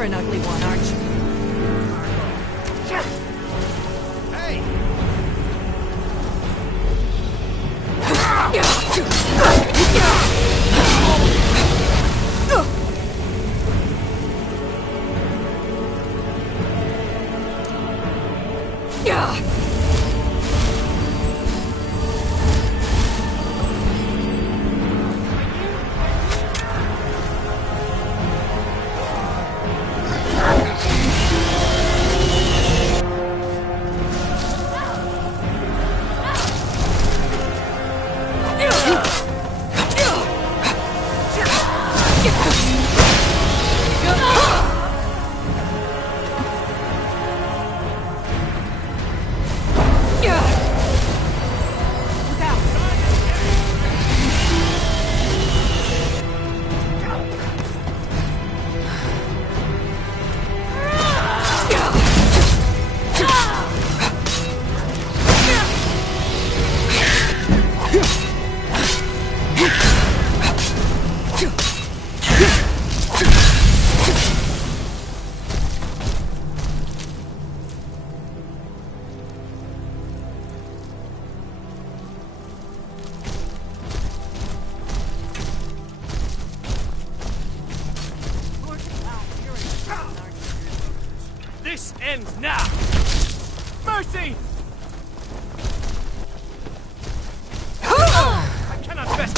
You're an ugly one, aren't you? Hey! This ends now! Mercy! I cannot best...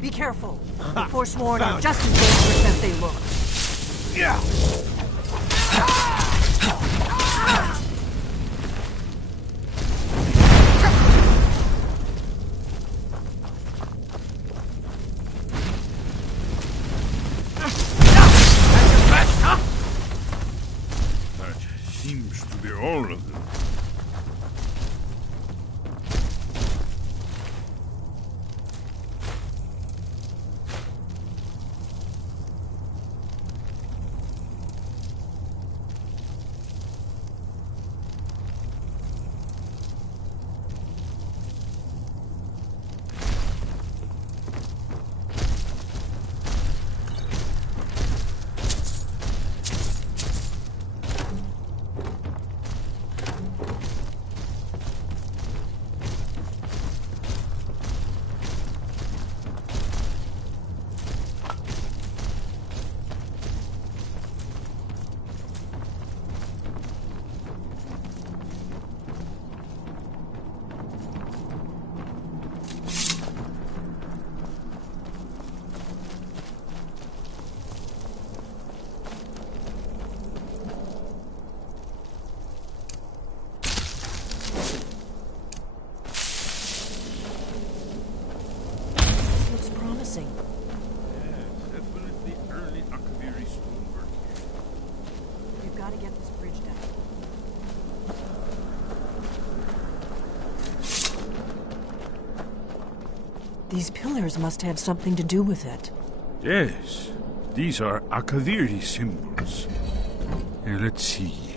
Be careful. The Forsworn are just as dangerous as they look. Yeah! That seems to be all of them. gotta get this bridge down. These pillars must have something to do with it. Yes, these are Akaviri symbols. Here, let's see.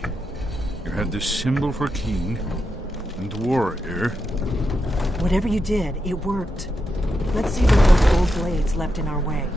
You had the symbol for king and warrior. Whatever you did, it worked. Let's see what those old blades left in our way.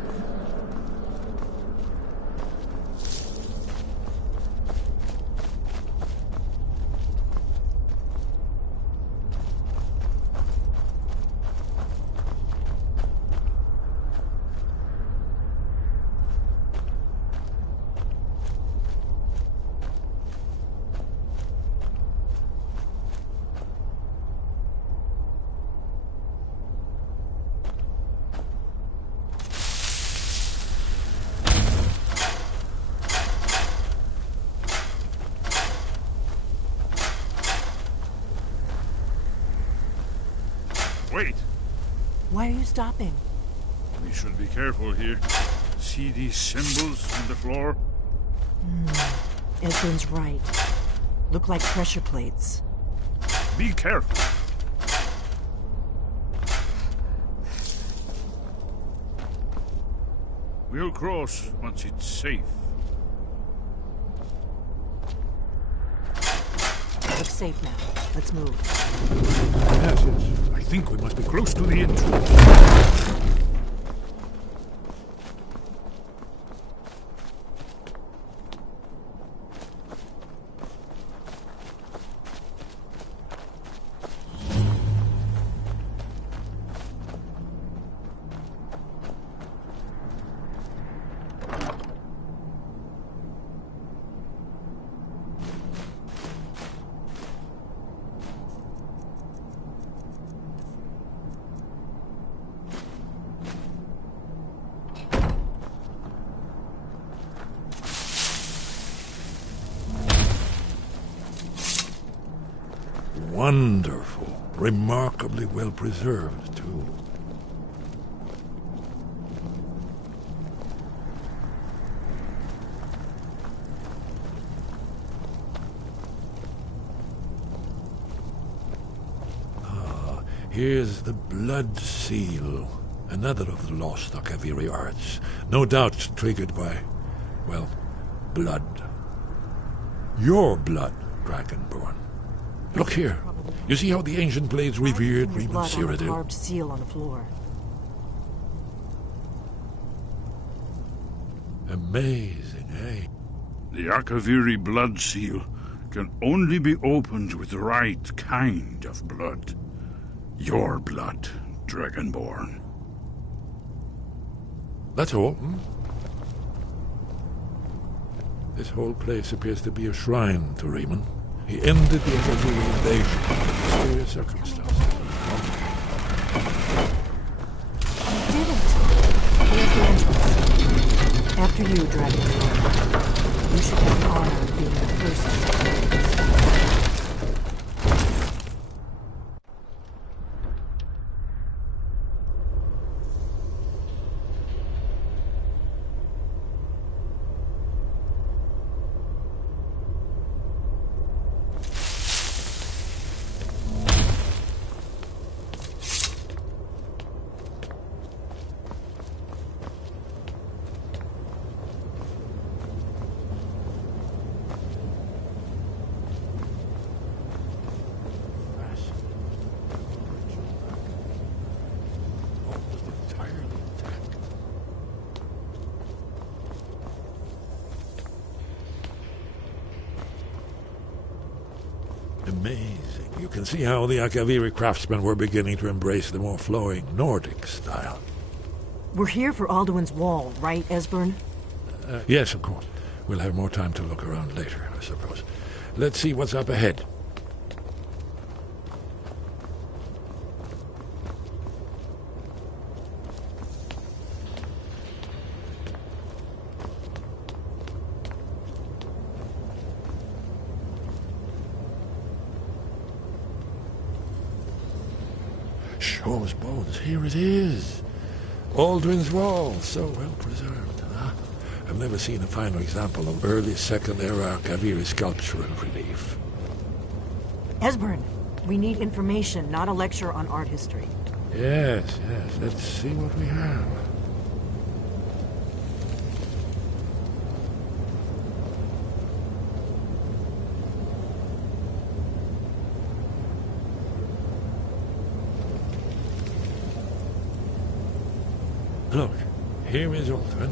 Wait, Why are you stopping? we should be careful here. See these symbols on the floor? Esbjorn's right. Look like pressure plates. Be careful. We'll cross once it's safe. Looks safe now. Let's move. Yes, yes. I think we must be close to the entrance. Wonderful. Remarkably well preserved, too. Ah, here's the blood seal. Another of the lost Akaviri arts. No doubt triggered by, well, blood. Your blood, Dragonborn. Look here. You see how the ancient blades revered There's Reman blood on the Cyrodiil? carved seal on the floor. Amazing, eh? The Akaviri blood seal can only be opened with the right kind of blood. Your blood, Dragonborn. That's all. This whole place appears to be a shrine to Reman. He ended the Akaviri invasion under mysterious circumstances. You did it! Here's the entrance. After you, Dragon. You should have the honor of being the first to survive this. Amazing. You can see how the Akaviri craftsmen were beginning to embrace the more flowing Nordic style. We're here for Alduin's Wall, right, Esbjorn? Yes, of course. We'll have more time to look around later, I suppose. Let's see what's up ahead. Shaw's bones, here it is. Aldrin's Wall, so well preserved. I've never seen a finer example of early Second Era Kaviri sculptural relief. Esbern, we need information, not a lecture on art history. Yes, yes. Let's see what we have. Look, here is Alduin.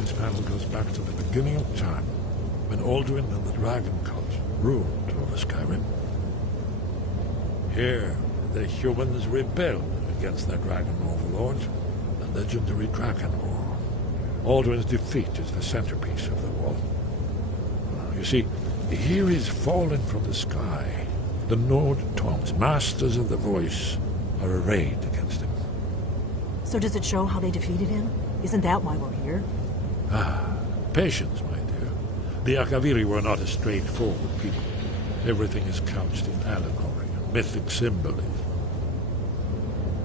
This panel goes back to the beginning of time, when Alduin and the dragon cult ruled over Skyrim. Here, the humans rebelled against their dragon overlord, the legendary Dragon War. Alduin's defeat is the centerpiece of the wall. You see, here is fallen from the sky. The Nord Tongs, masters of the voice, are arrayed against him. So does it show how they defeated him? Isn't that why we're here? Patience, my dear. The Akaviri were not a straightforward people. Everything is couched in allegory and mythic symbolism.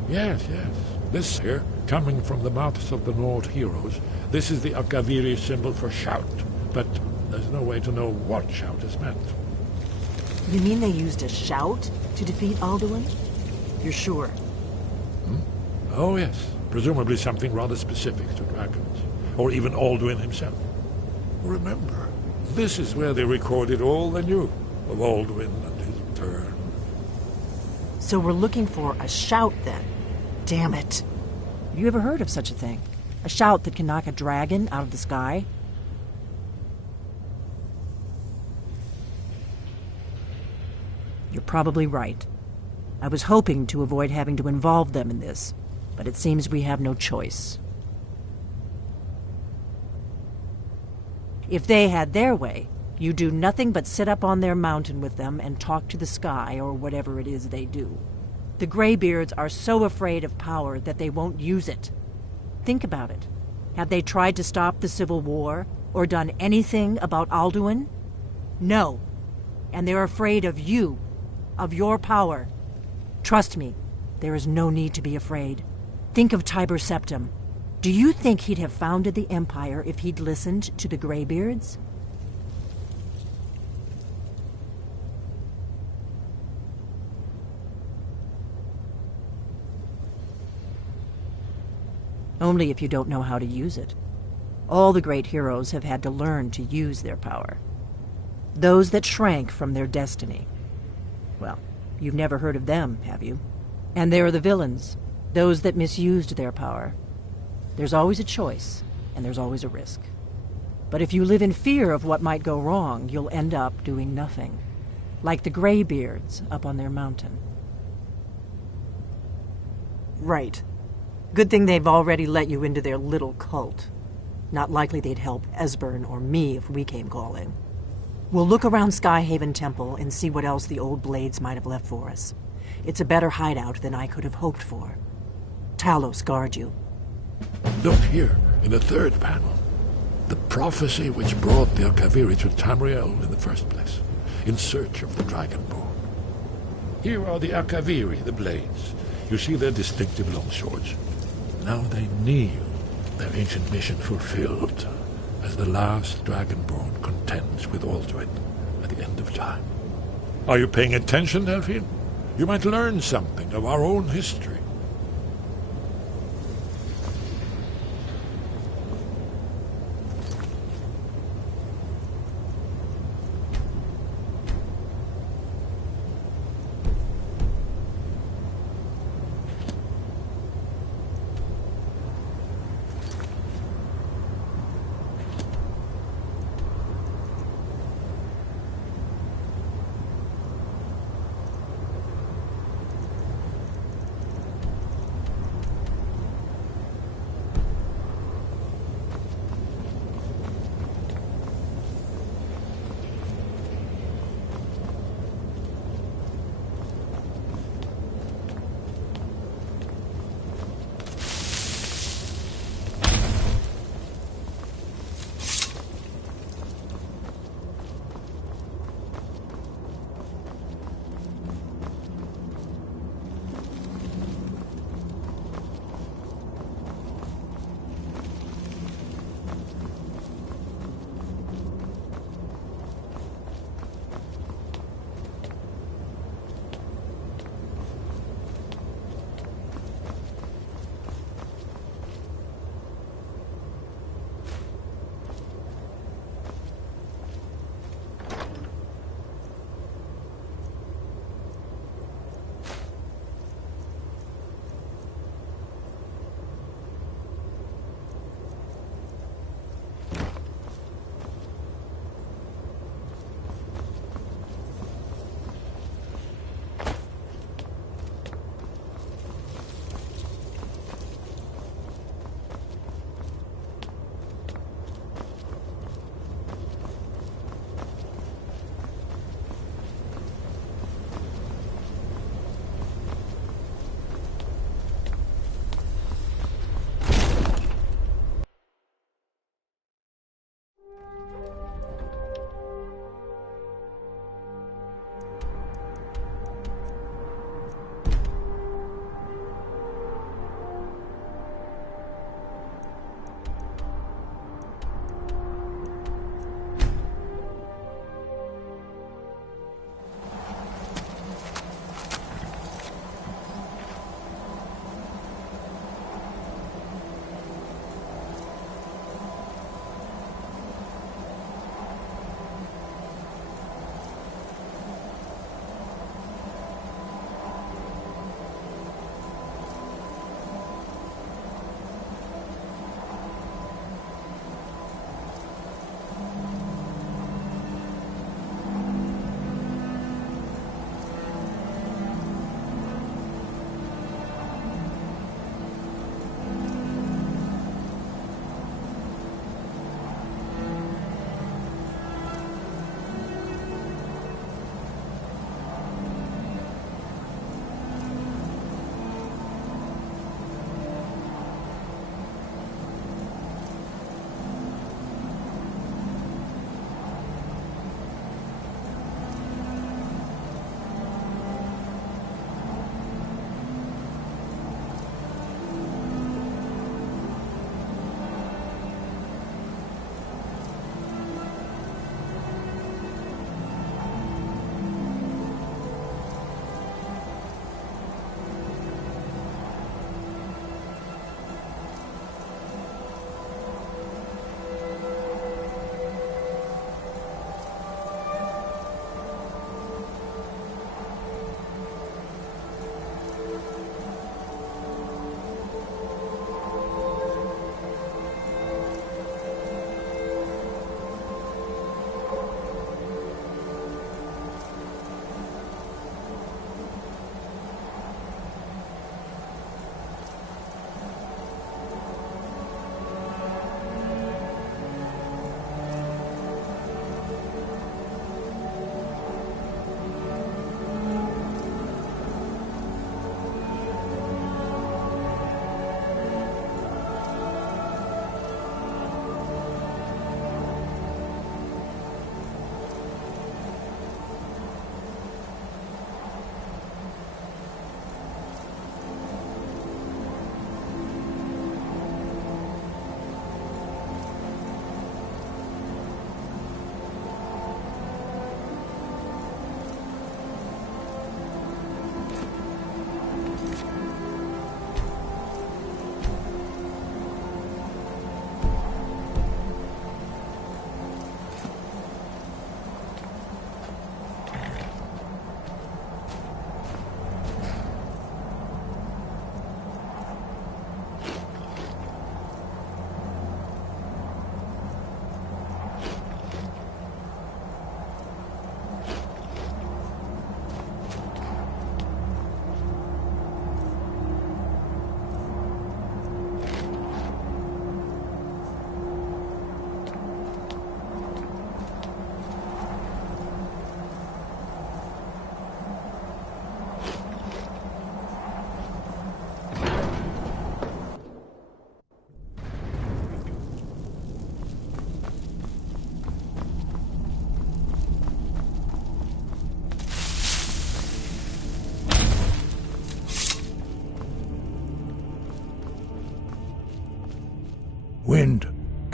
Yes, yes. This here, coming from the mouths of the Nord heroes, this is the Akaviri symbol for shout. But there's no way to know what shout is meant. You mean they used a shout to defeat Alduin? You're sure? Oh, yes. Presumably something rather specific to dragons. Or even Alduin himself. Remember, this is where they recorded all they knew of Alduin and his turn. So we're looking for a shout, then. Damn it. You ever heard of such a thing? A shout that can knock a dragon out of the sky? You're probably right. I was hoping to avoid having to involve them in this, but it seems we have no choice. If they had their way, you do nothing but sit up on their mountain with them and talk to the sky or whatever it is they do. The Greybeards are so afraid of power that they won't use it. Think about it. Have they tried to stop the Civil War or done anything about Alduin? No. And they're afraid of you, of your power. Trust me, there is no need to be afraid. Think of Tiber Septim. Do you think he'd have founded the Empire if he'd listened to the Greybeards? Only if you don't know how to use it. All the great heroes have had to learn to use their power. Those that shrank from their destiny. Well, you've never heard of them, have you? And there are the villains, those that misused their power. There's always a choice, and there's always a risk. But if you live in fear of what might go wrong, you'll end up doing nothing. Like the Greybeards up on their mountain. Right. Good thing they've already let you into their little cult. Not likely they'd help Esbern or me if we came calling. We'll look around Skyhaven Temple and see what else the old blades might have left for us. It's a better hideout than I could have hoped for. Talos guard you. Look here, in the third panel. The prophecy which brought the Akaviri to Tamriel in the first place, in search of the Dragonborn. Here are the Akaviri, the blades. You see their distinctive long swords. Now they kneel, their ancient mission fulfilled, as the last Dragonborn contends with Alduin at the end of time. Are you paying attention, Delphine? You might learn something of our own history.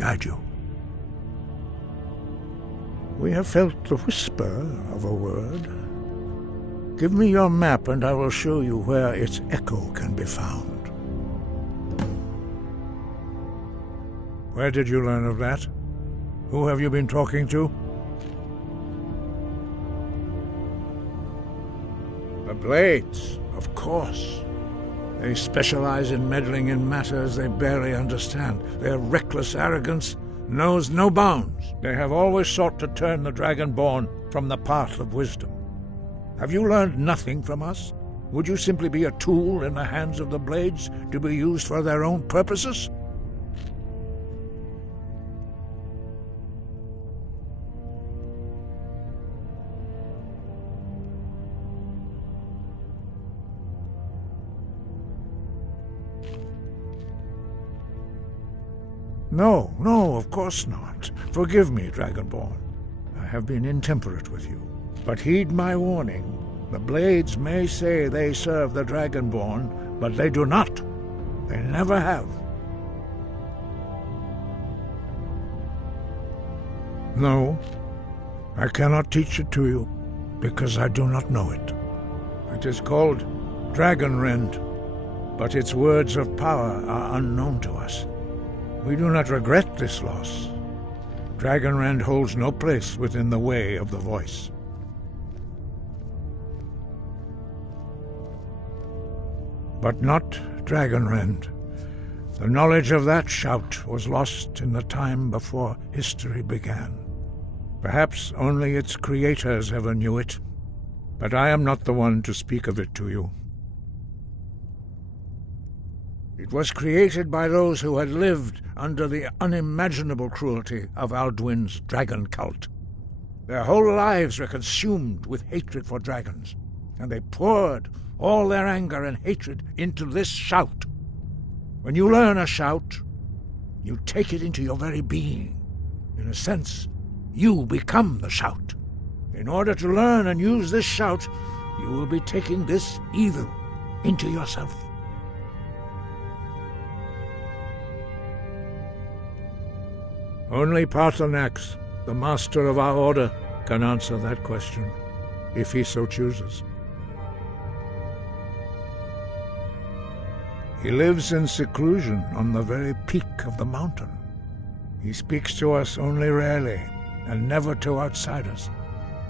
guide you. We have felt the whisper of a word. Give me your map and I will show you where its echo can be found. Where did you learn of that? Who have you been talking to? The Blades, of course. They specialize in meddling in matters they barely understand. Their reckless arrogance knows no bounds. They have always sought to turn the Dragonborn from the path of wisdom. Have you learned nothing from us? Would you simply be a tool in the hands of the Blades to be used for their own purposes? No, of course not. Forgive me, Dragonborn. I have been intemperate with you. But heed my warning. The Blades may say they serve the Dragonborn, but they do not. They never have. No, I cannot teach it to you, because I do not know it. It is called Dragonrend, but its words of power are unknown to us. We do not regret this loss. Dragonrend holds no place within the way of the voice. But not Dragonrend. The knowledge of that shout was lost in the time before history began. Perhaps only its creators ever knew it, but I am not the one to speak of it to you. It was created by those who had lived under the unimaginable cruelty of Alduin's dragon cult. Their whole lives were consumed with hatred for dragons, and they poured all their anger and hatred into this shout. When you learn a shout, you take it into your very being. In a sense, you become the shout. In order to learn and use this shout, you will be taking this evil into yourself. Only Paarthurnax, the master of our order, can answer that question, if he so chooses. He lives in seclusion on the very peak of the mountain. He speaks to us only rarely, and never to outsiders.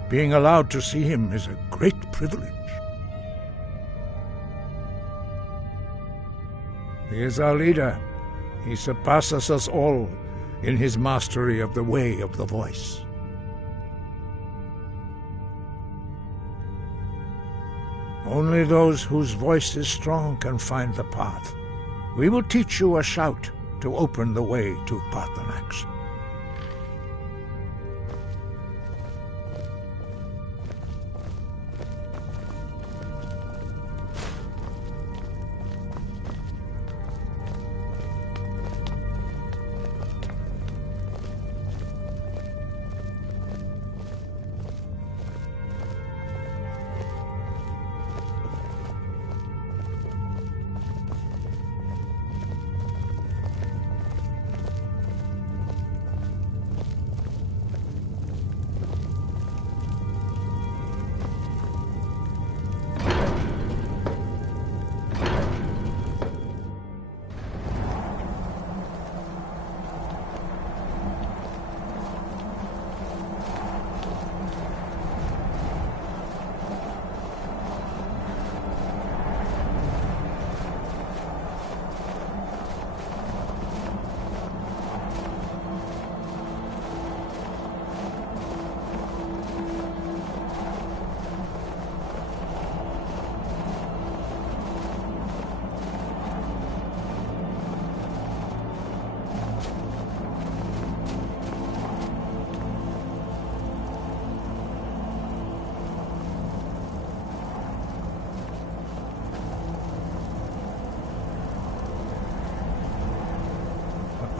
Being allowed to see him is a great privilege. He is our leader. He surpasses us all in his mastery of the way of the voice. Only those whose voice is strong can find the path. We will teach you a shout to open the way to Paarthurnax.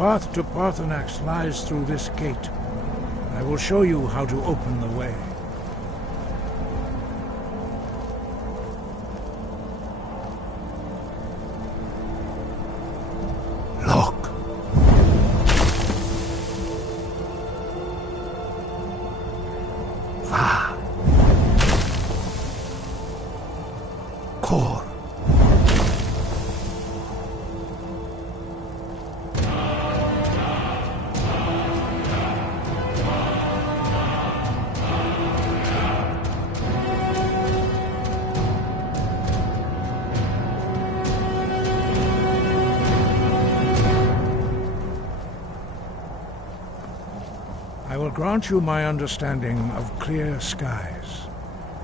The path to Paarthurnax lies through this gate. I will show you how to open the way. Look. Bakor. I will grant you my understanding of clear skies.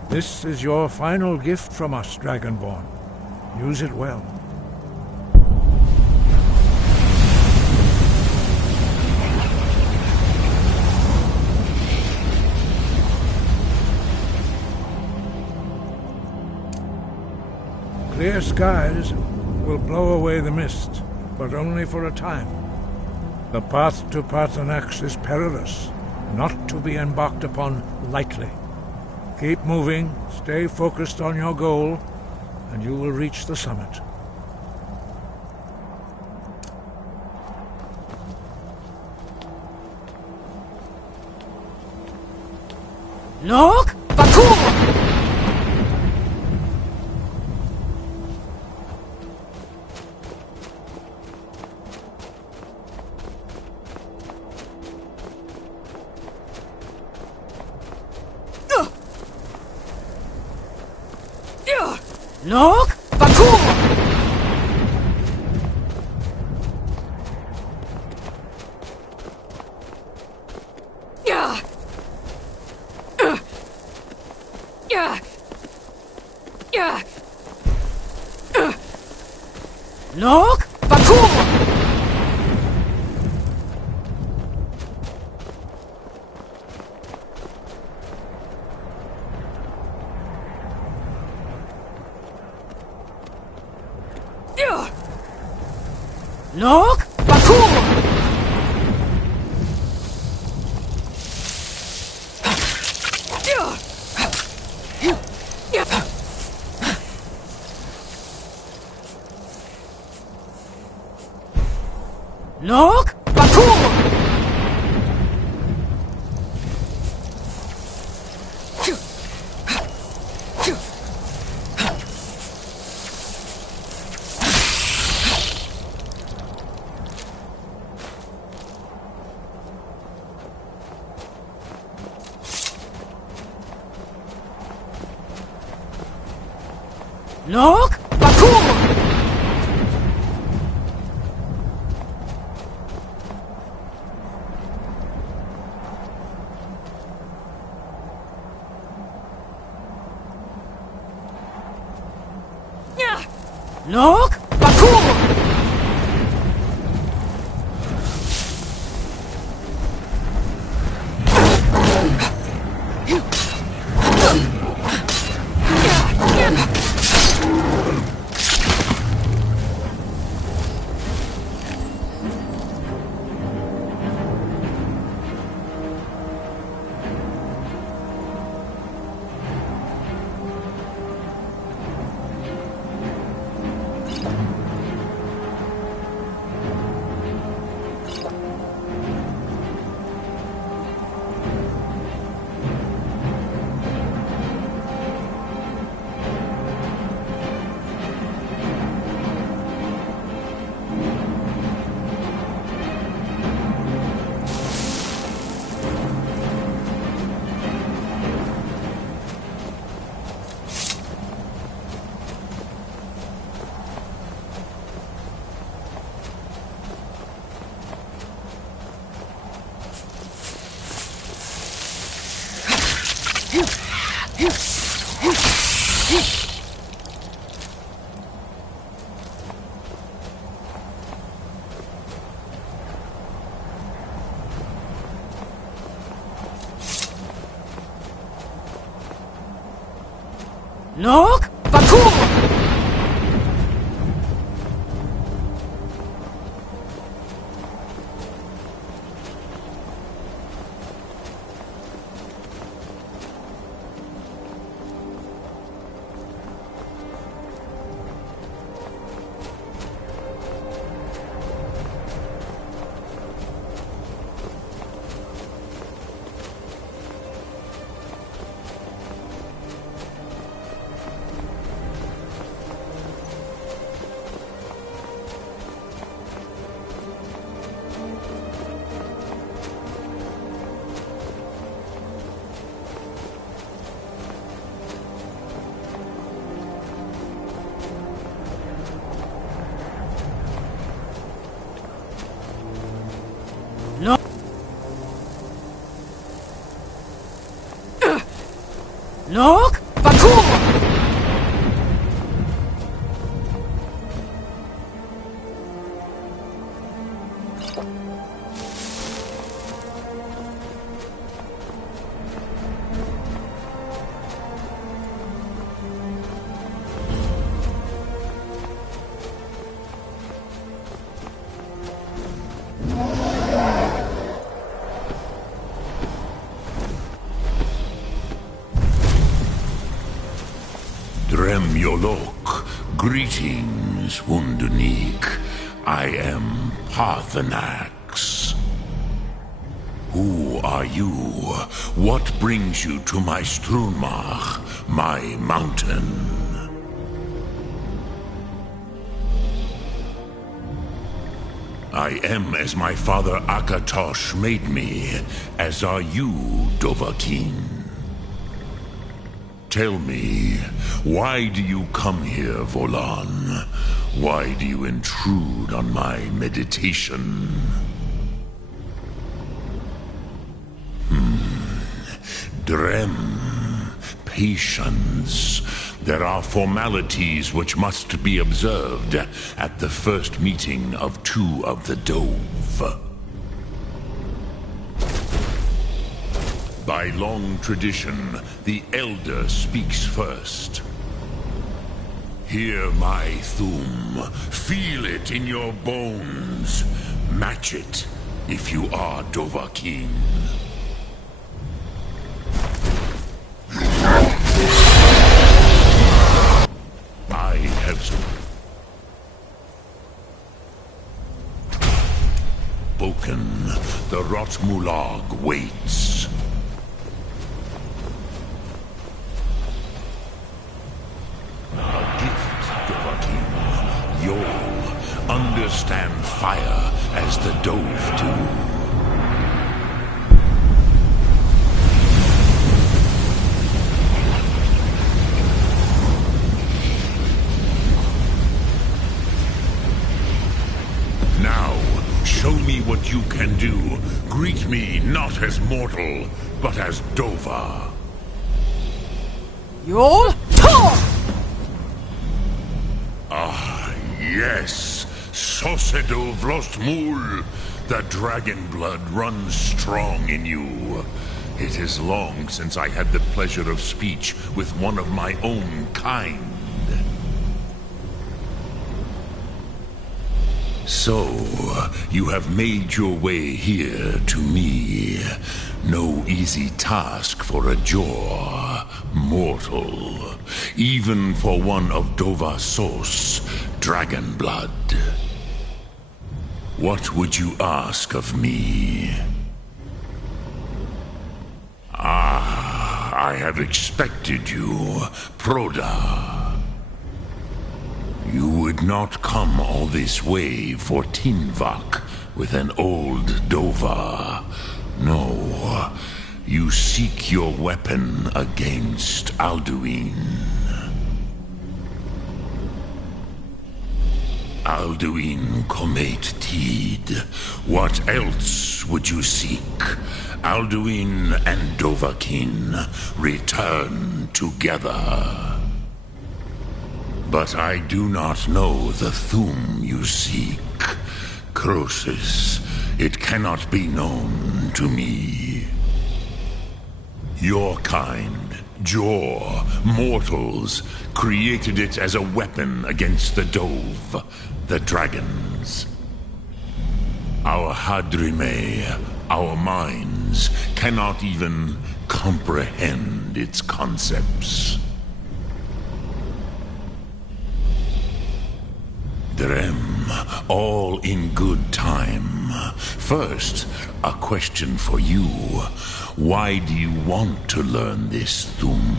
This is your final gift from us, Dragonborn. Use it well. Clear skies will blow away the mist, but only for a time. The path to Paarthurnax is perilous, not to be embarked upon lightly. Keep moving, stay focused on your goal, and you will reach the summit. Look! Bakor! Look! Bakor! Yeah! Yeah! Yeah! Look! Bakor! Look! Bakor! Look! Bakor! Look! Bakor! Look! Bakor! Look! Bakor! Look! Bakur! Dremyolok, greetings, Wundunik. I am Parthenax. Who are you? What brings you to my Strunmach, my mountain? I am as my father Akatosh made me, as are you, Dovahkiin. Tell me, why do you come here, Volan? Why do you intrude on my meditation? Drem, patience. There are formalities which must be observed at the first meeting of two of the Dove. By long tradition, the Elder speaks first. Hear my Thum. Feel it in your bones. Match it, if you are Dovahkiin. I have spoken. The Rotmulag waits. You'll understand fire as the Dove do. Now, show me what you can do. Greet me not as mortal, but as Dova. Yol Tor! Yes, Sosedo Vrostmul. The dragon blood runs strong in you. It is long since I had the pleasure of speech with one of my own kind. So, you have made your way here to me. No easy task for a Jor, mortal. Even for one of Dovasos, dragon blood. What would you ask of me? I have expected you, Proda. You would not come all this way for Tinvak with an old Dova. No, you seek your weapon against Alduin. Alduin Comate Teed. What else would you seek? Alduin and Dovahkiin return together. But I do not know the Thum you seek. Croesus, it cannot be known to me. Your kind, Jor, mortals, created it as a weapon against the Dove, the dragons. Our Hadrime, our minds, cannot even comprehend its concepts. Drem, all in good time. First, a question for you. Why do you want to learn this Thum?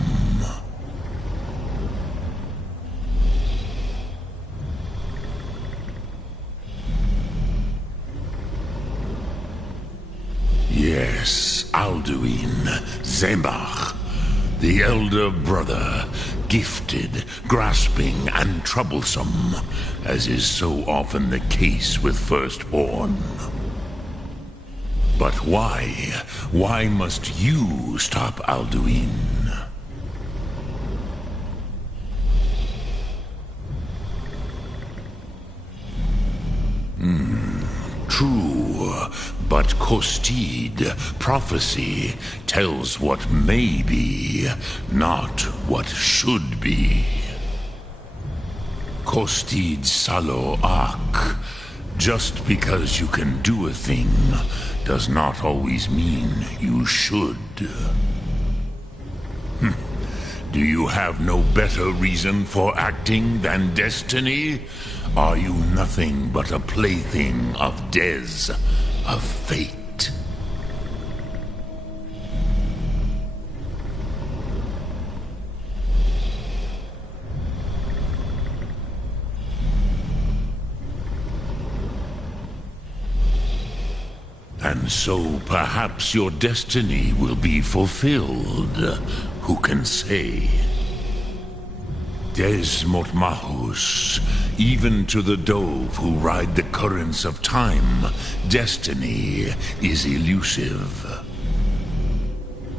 Yes, Alduin, Zebach, the elder brother, gifted, grasping, and troublesome, as is so often the case with firstborn. But why? Why must you stop Alduin? But Kostid, prophecy, tells what may be, not what should be. Kostid Salo Ak. Just because you can do a thing does not always mean you should. Do you have no better reason for acting than destiny? Are you nothing but a plaything of Des, of fate? And so perhaps your destiny will be fulfilled. Who can say? Des Motmahus, even to the dove who ride the currents of time, destiny is elusive.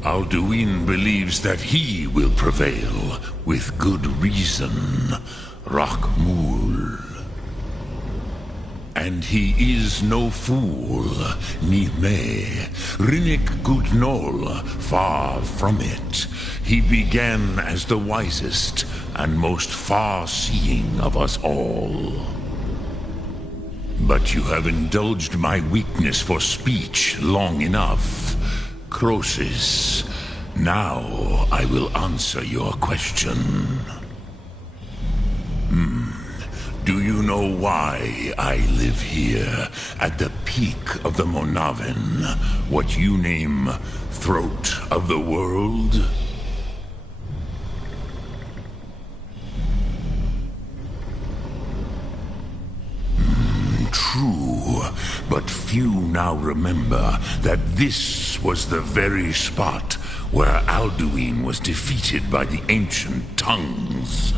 Alduin believes that he will prevail, with good reason. Rakmul. And he is no fool, Nime, Rinnik Gutnol, far from it. He began as the wisest and most far-seeing of us all. But you have indulged my weakness for speech long enough. Croesus, now I will answer your question. Do you know why I live here, at the peak of the Monavin, what you name Throat of the World? True, but few now remember that this was the very spot where Alduin was defeated by the ancient tongues.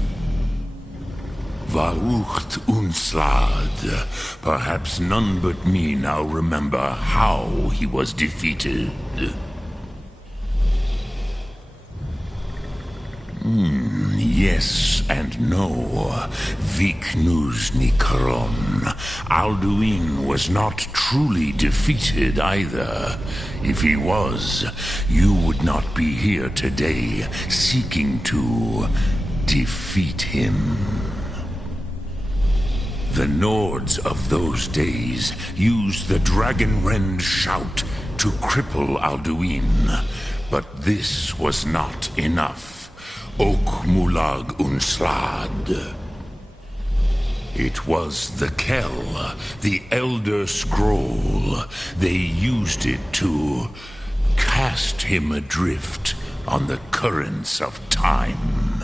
Varucht Unslad. Perhaps none but me now remember how he was defeated. Yes and no. Viknus Nikaron. Alduin was not truly defeated either. If he was, you would not be here today seeking to defeat him. The Nords of those days used the Dragonrend shout to cripple Alduin, but this was not enough. Ok Mulag Unslad. It was the Kell, the Elder Scroll. They used it to cast him adrift on the currents of time.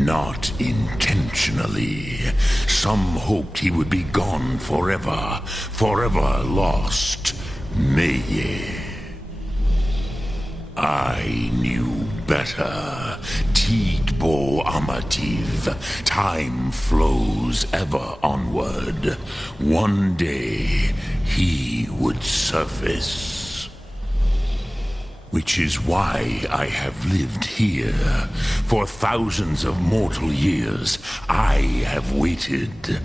Not intentionally. Some hoped he would be gone forever, forever lost. Meye. I knew better. Tidbo Amativ. Time flows ever onward. One day, he would surface. Which is why I have lived here. For thousands of mortal years, I have waited.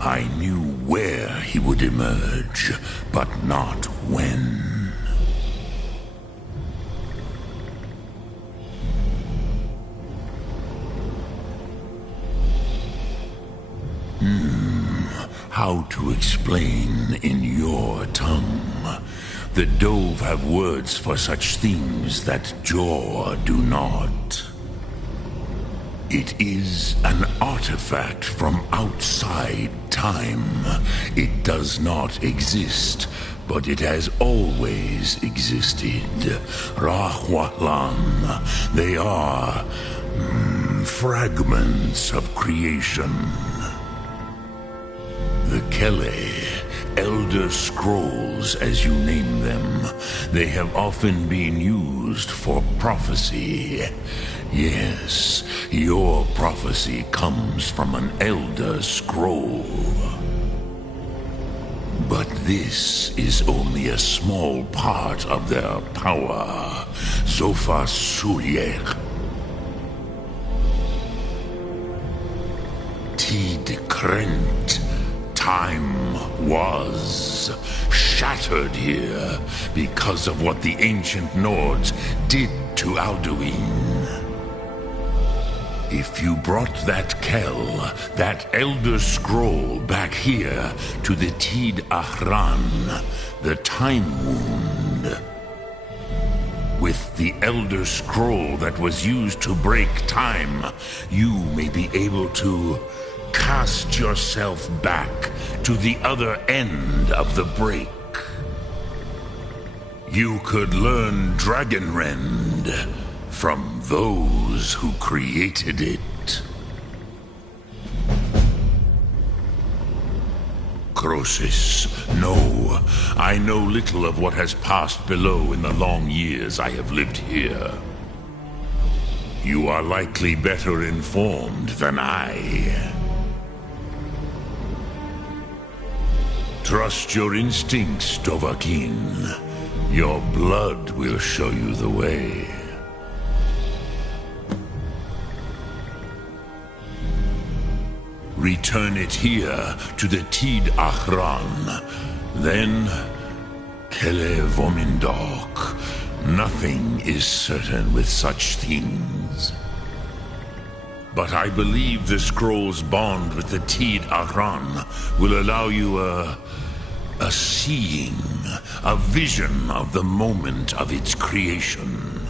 I knew where he would emerge, but not when. How to explain in your tongue? The Dove have words for such things that Jor do not. It is an artifact from outside time. It does not exist, but it has always existed. Rahwatlan. They are fragments of creation. The Kele, Elder Scrolls as you name them, they have often been used for prophecy. Yes, your prophecy comes from an Elder Scroll. But this is only a small part of their power. Zofa Sulier. Tid Krent. Time was shattered here because of what the ancient Nords did to Alduin. If you brought that Kell, that Elder Scroll, back here to the Tid Ahran, the Time Wound, with the Elder Scroll that was used to break time, you may be able to cast yourself back to the other end of the break. You could learn Dragonrend from those who created it. Croesus, no. I know little of what has passed below in the long years I have lived here. You are likely better informed than I. Trust your instincts, Dovahkiin. Your blood will show you the way. Return it here to the Tid Ahran. Then, Kele Vomindok. Nothing is certain with such things. But I believe the scroll's bond with the Tid Ahran will allow you a seeing, a vision of the moment of its creation.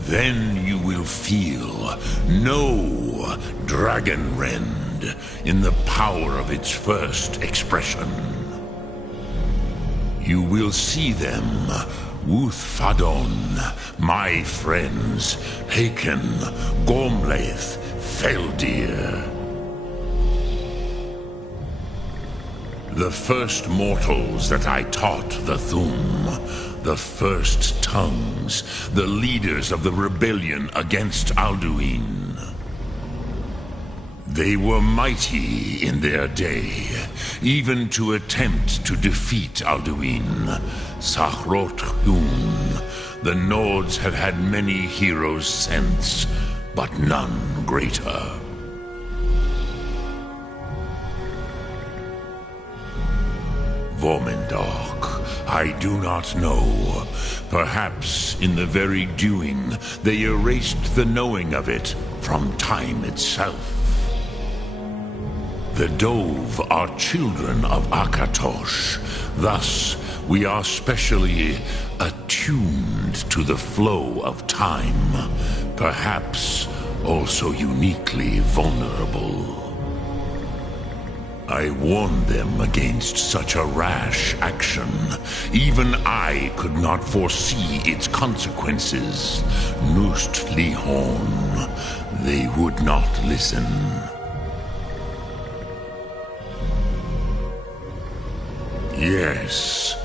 Then you will feel, know Dragonrend in the power of its first expression. You will see them, Wuthfadon, my friends, Haken, Gormlaith, Feldir. The first mortals that I taught the Thu'um, the first tongues, the leaders of the rebellion against Alduin. They were mighty in their day, even to attempt to defeat Alduin. Sahrot Hun, the Nords have had many heroes since, but none greater. Vomindok, I do not know. Perhaps in the very doing, they erased the knowing of it from time itself. The Dove are children of Akatosh. Thus, we are specially attuned to the flow of time. Perhaps also uniquely vulnerable. I warned them against such a rash action. Even I could not foresee its consequences. Nust Lihon, they would not listen. Yes,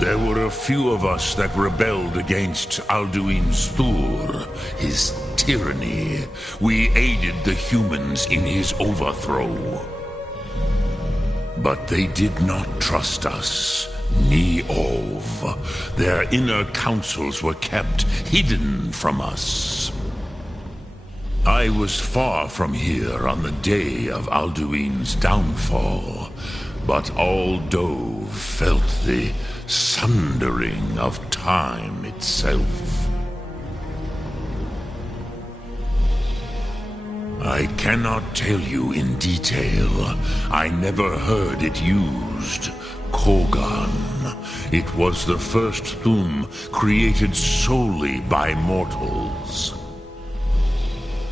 there were a few of us that rebelled against Alduin's Thur, his tyranny. We aided the humans in his overthrow. But they did not trust us, ni Ov. Their inner counsels were kept hidden from us. I was far from here on the day of Alduin's downfall, but all Dove felt the sundering of time itself. I cannot tell you in detail. I never heard it used. Kogan. It was the first Thu'um created solely by mortals.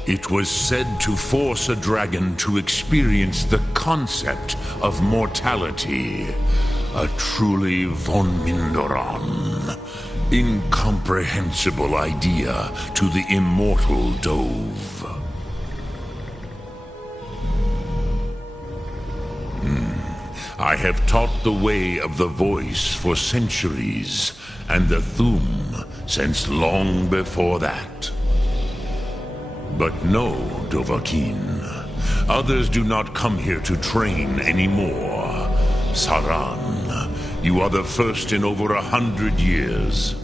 It was said to force a dragon to experience the concept of mortality. A truly von Mindoran, incomprehensible idea to the immortal Dove. I have taught the way of the voice for centuries, and the Thu'um since long before that. But no, Dovahkiin. Others do not come here to train anymore. Saran, you are the first in over 100 years.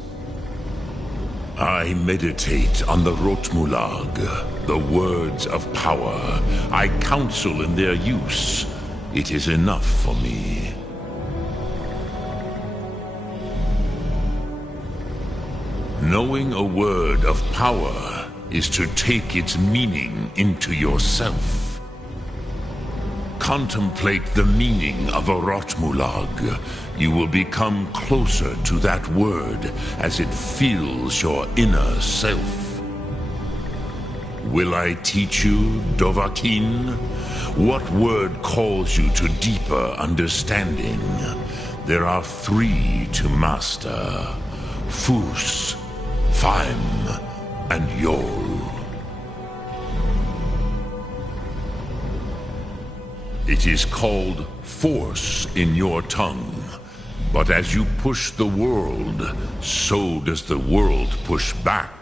I meditate on the Rotmulag, the words of power. I counsel in their use. It is enough for me. Knowing a word of power is to take its meaning into yourself. Contemplate the meaning of a Rotmulag. You will become closer to that word as it fills your inner self. Will I teach you, Dovahkiin? What word calls you to deeper understanding? There are 3 to master: Fus, Faim, and Yol. It is called force in your tongue. But as you push the world, so does the world push back.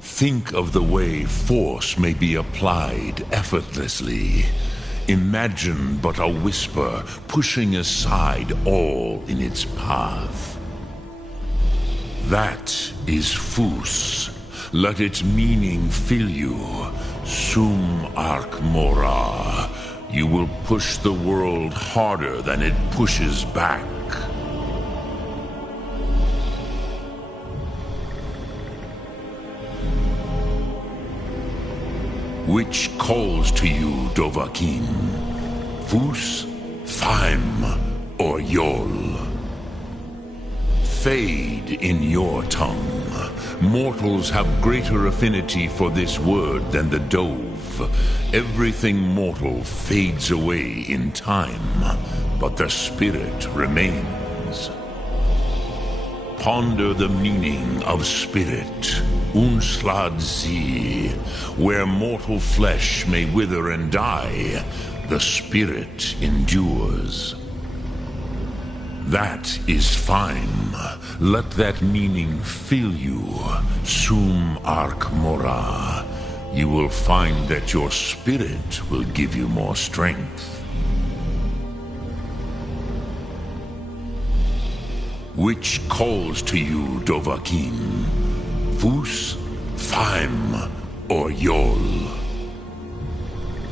Think of the way force may be applied effortlessly. Imagine but a whisper pushing aside all in its path. That is Fus. Let its meaning fill you. Sum Ark Mora. You will push the world harder than it pushes back. Which calls to you, Dovahkiin? Fus, Faim, or Yol? Fade in your tongue. Mortals have greater affinity for this word than the dove. Everything mortal fades away in time, but the spirit remains. Ponder the meaning of spirit, Unslad Zi. Where mortal flesh may wither and die, the spirit endures. That is fine. Let that meaning fill you, Sum Ark Mora. You will find that your spirit will give you more strength. Which calls to you, Dovahkiin? Fus, Faim, or Yol?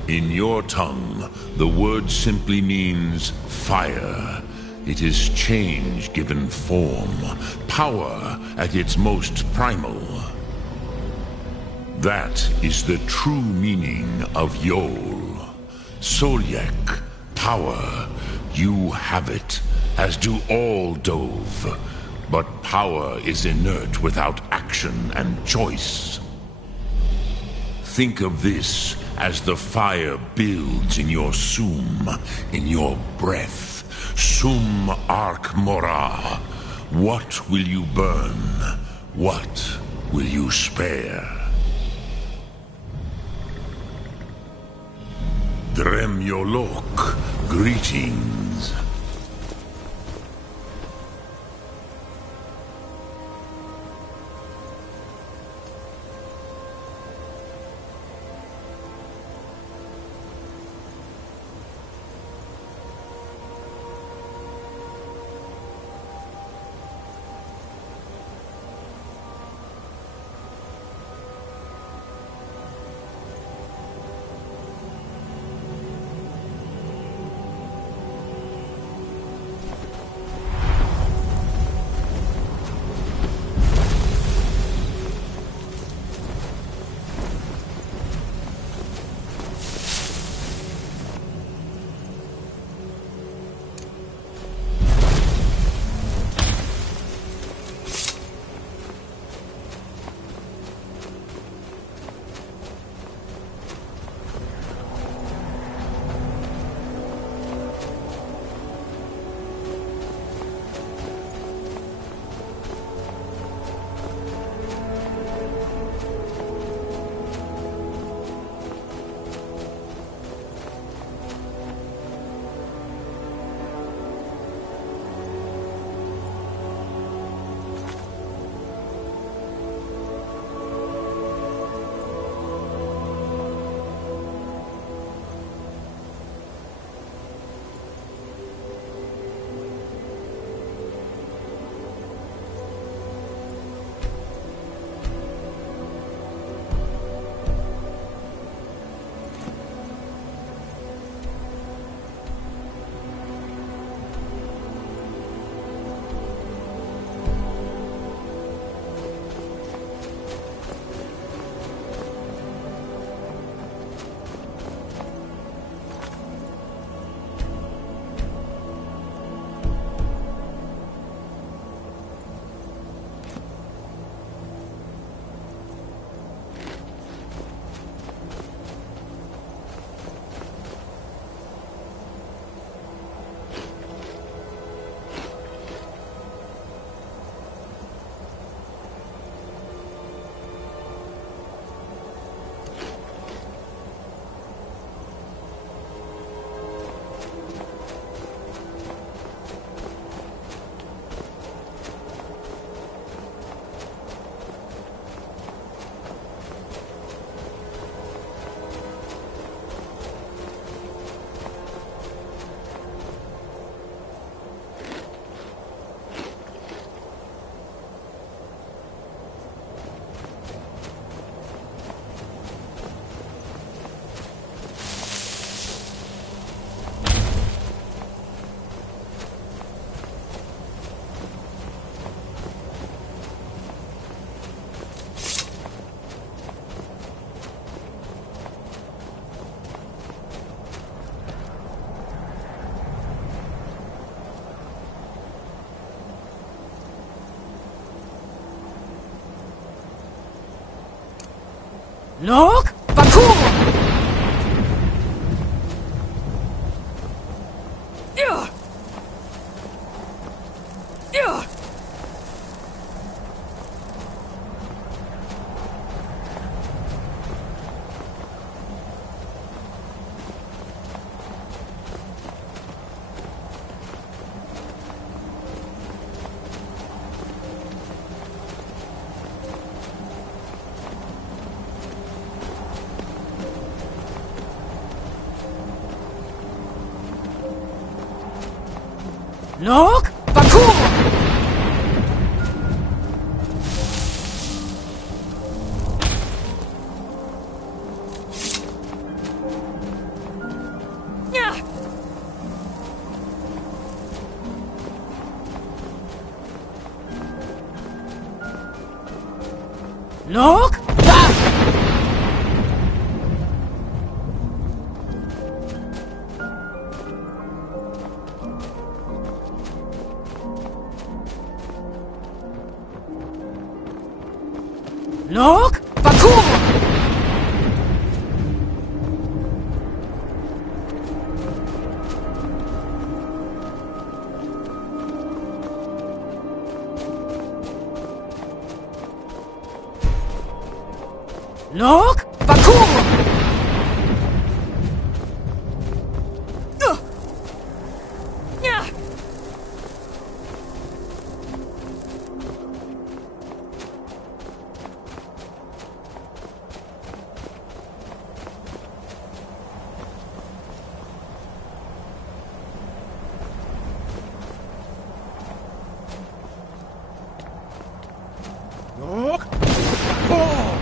In your tongue, the word simply means fire. It is change given form, power at its most primal. That is the true meaning of Yol. Solyek, power. You have it, as do all Dove. But power is inert without action and choice. Think of this as the fire builds in your Sum, in your breath. Sum Ark Mora. What will you burn? What will you spare? Dremyolok, greetings. Look! Bakur! Look! Bakur! Look! Look! Bakur! Look! Bakur! Look! Oh!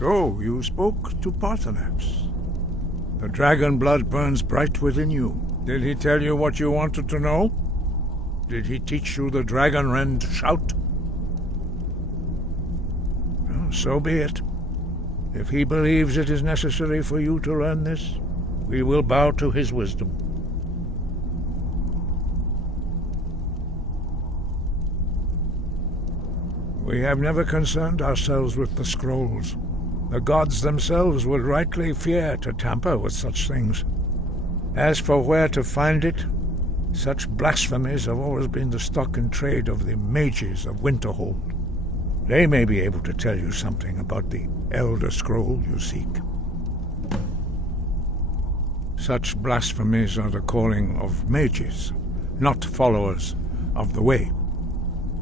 So, you spoke to Parthenax. The dragon blood burns bright within you. Did he tell you what you wanted to know? Did he teach you the dragon rend shout? Well, so be it. If he believes it is necessary for you to learn this, we will bow to his wisdom. We have never concerned ourselves with the scrolls. The gods themselves would rightly fear to tamper with such things. As for where to find it, such blasphemies have always been the stock in trade of the mages of Winterhold. They may be able to tell you something about the Elder Scroll you seek. Such blasphemies are the calling of mages, not followers of the Way.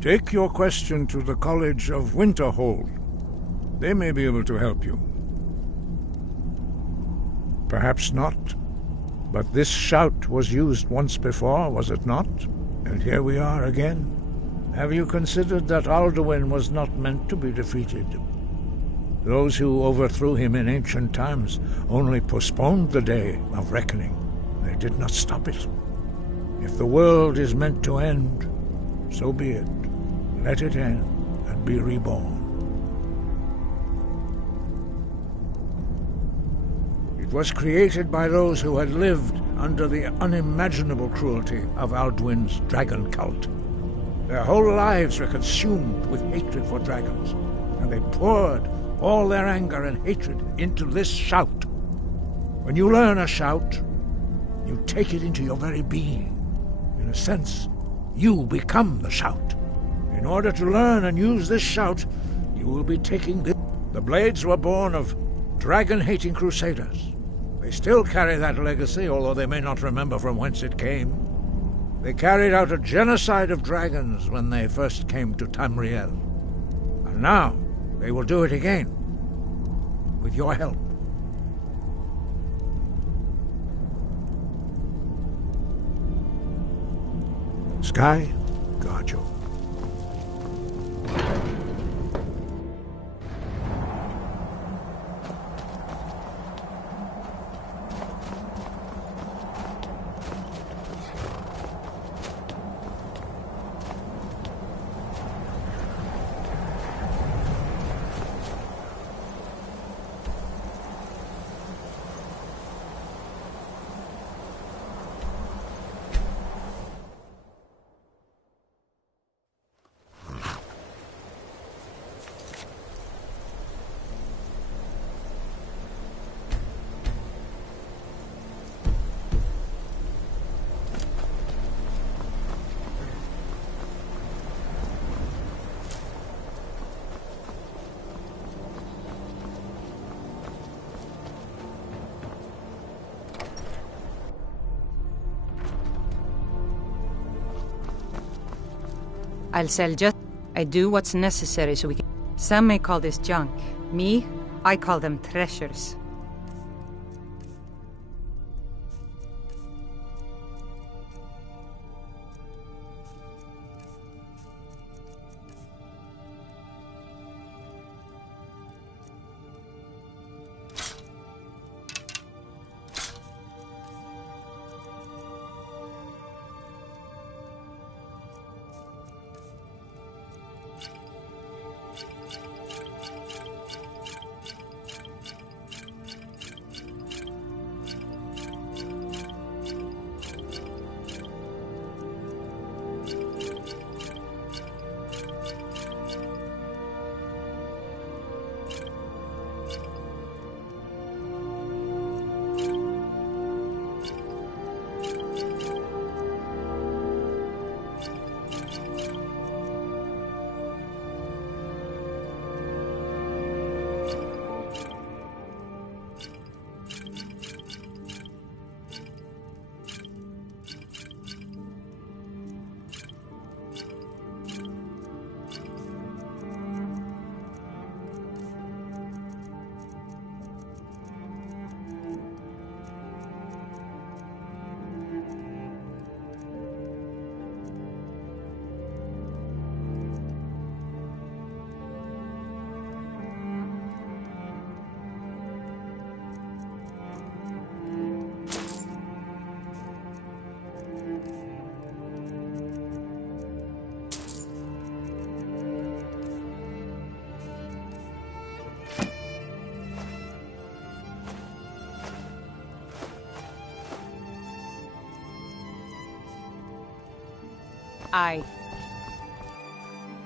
Take your question to the College of Winterhold. They may be able to help you. Perhaps not. But this shout was used once before, was it not? And here we are again. Have you considered that Alduin was not meant to be defeated? Those who overthrew him in ancient times only postponed the day of reckoning. They did not stop it. If the world is meant to end, so be it. Let it end and be reborn. It was created by those who had lived under the unimaginable cruelty of Alduin's dragon cult. Their whole lives were consumed with hatred for dragons, and they poured all their anger and hatred into this shout. When you learn a shout, you take it into your very being. In a sense, you become the shout. In order to learn and use this shout, you will be taking this. The Blades were born of dragon-hating crusaders. They still carry that legacy, although they may not remember from whence it came. They carried out a genocide of dragons when they first came to Tamriel. And now, they will do it again, with your help. Sky, guard you. I'll sell just... I do what's necessary so we can... Some may call this junk. Me, I call them treasures.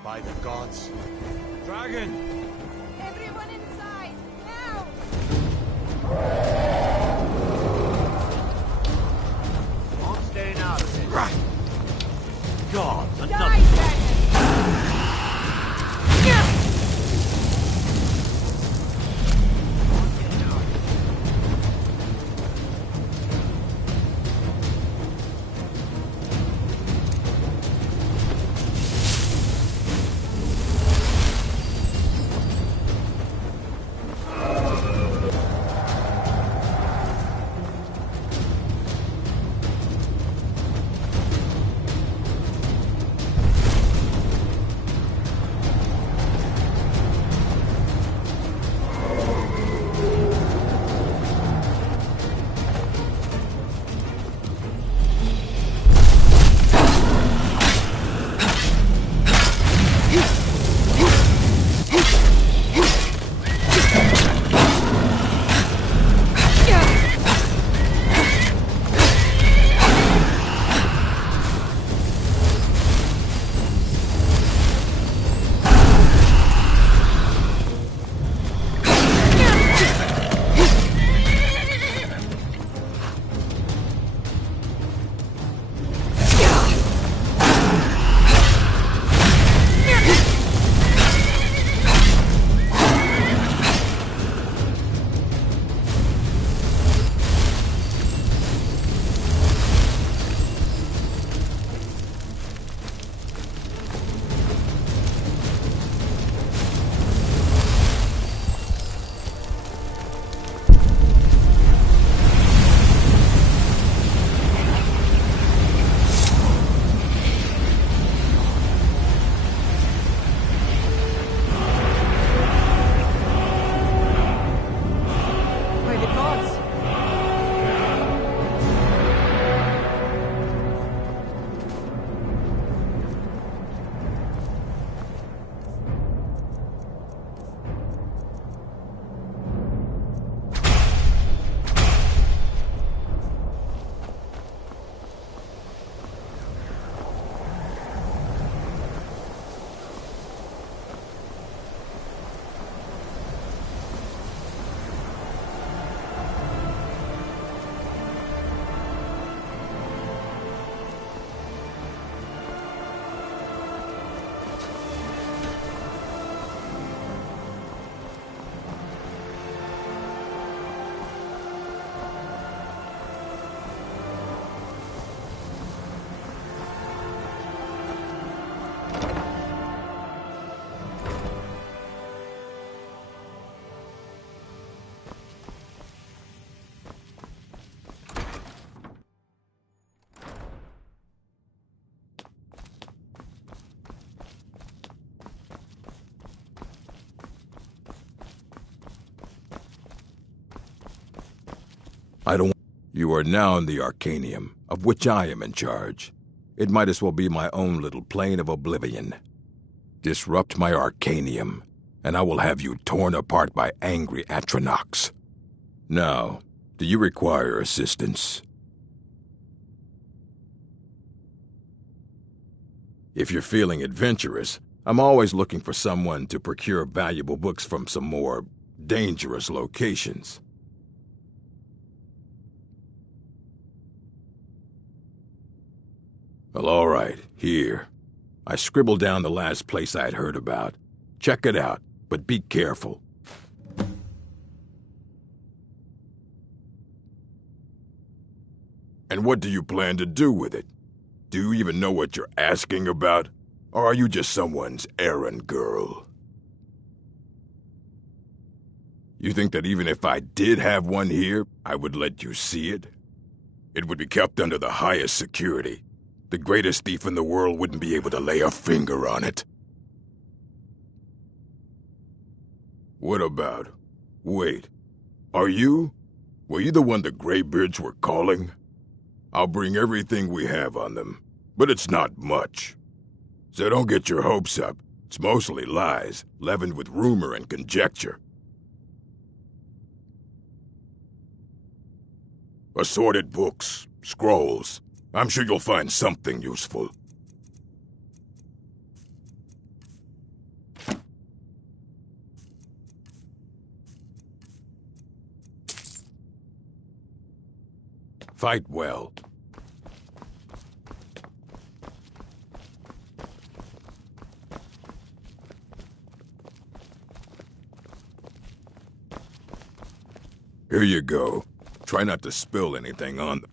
By the gods. Dragon! Everyone inside, now! I'm staying out of it. Right! God, Die, another... dragon! You are now in the Arcanium, of which I am in charge. It might as well be my own little plane of oblivion. Disrupt my Arcanium, and I will have you torn apart by angry Atronachs. Now, do you require assistance? If you're feeling adventurous, I'm always looking for someone to procure valuable books from some more dangerous locations. Well, all right, here. I scribbled down the last place I had heard about. Check it out, but be careful. And what do you plan to do with it? Do you even know what you're asking about? Or are you just someone's errand girl? You think that even if I did have one here, I would let you see it? It would be kept under the highest security. The greatest thief in the world wouldn't be able to lay a finger on it. What about? Wait. Were you the one the Greybeards were calling? I'll bring everything we have on them, but it's not much. So don't get your hopes up. It's mostly lies, leavened with rumor and conjecture. Assorted books, scrolls. I'm sure you'll find something useful. Fight well. Here you go. Try not to spill anything on them.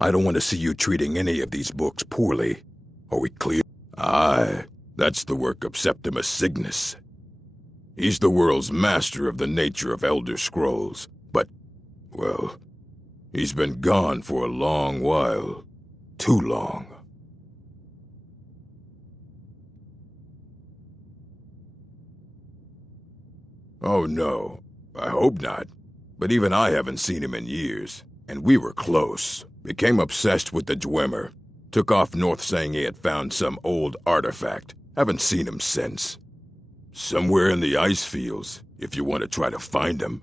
I don't want to see you treating any of these books poorly. Are we clear? Aye, that's the work of Septimus Cygnus. He's the world's master of the nature of Elder Scrolls, but, well, he's been gone for a long while. Too long. Oh no, I hope not. But even I haven't seen him in years, and we were close. Became obsessed with the Dwemer. Took off north saying he had found some old artifact. Haven't seen him since. Somewhere in the ice fields, if you want to try to find him.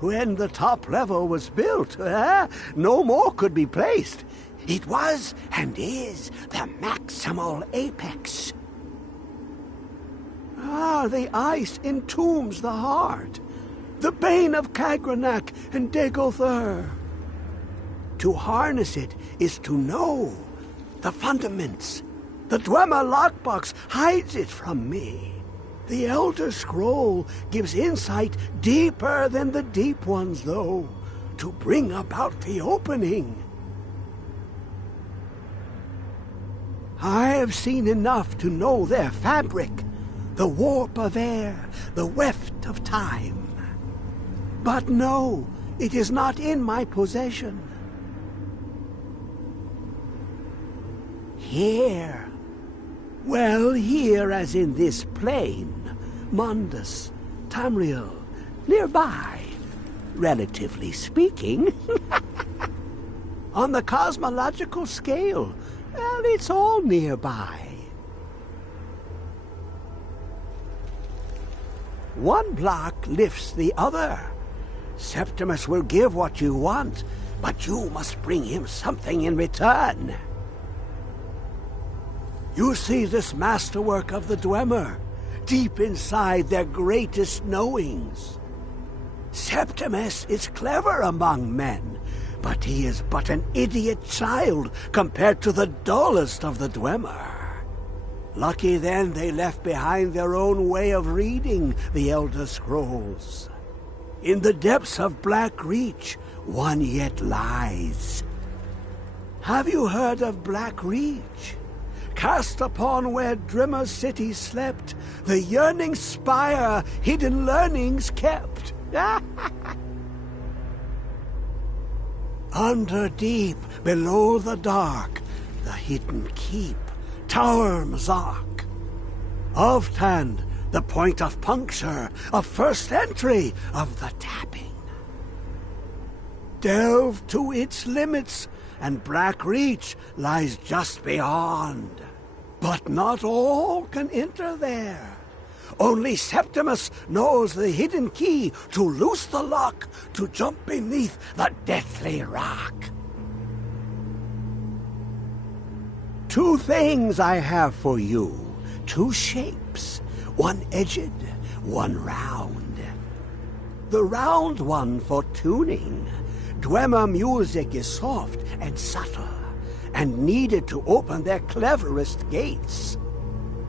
When the top level was built, no more could be placed. It was and is the maximal apex. The ice entombs the heart, the bane of Kagranak and Degolthur. To harness it is to know the fundaments. The Dwemer lockbox hides it from me. The Elder Scroll gives insight deeper than the deep ones, though, to bring about the opening. I have seen enough to know their fabric, the warp of air, the weft of time. But no, it is not in my possession. Here. Well, here as in this plane, Mundus, Tamriel, nearby, relatively speaking. On the cosmological scale, well, it's all nearby. One block lifts the other. Septimus will give what you want, but you must bring him something in return. You see this masterwork of the Dwemer, deep inside their greatest knowings. Septimus is clever among men, but he is but an idiot child compared to the dullest of the Dwemer. Lucky then they left behind their own way of reading the Elder Scrolls. In the depths of Black Reach, one yet lies. Have you heard of Black Reach? Cast upon where Drimmer's city slept, the yearning spire hidden learnings kept. Under deep, below the dark, the hidden keep, Tower Mazark. Oftand, the point of puncture, of first entry, of the tapping. Delve to its limits, and Black Reach lies just beyond. But not all can enter there. Only Septimus knows the hidden key to loose the lock, to jump beneath the deathly rock. Two things I have for you, two shapes, one edged, one round. The round one for tuning. Dwemer music is soft and subtle, and needed to open their cleverest gates.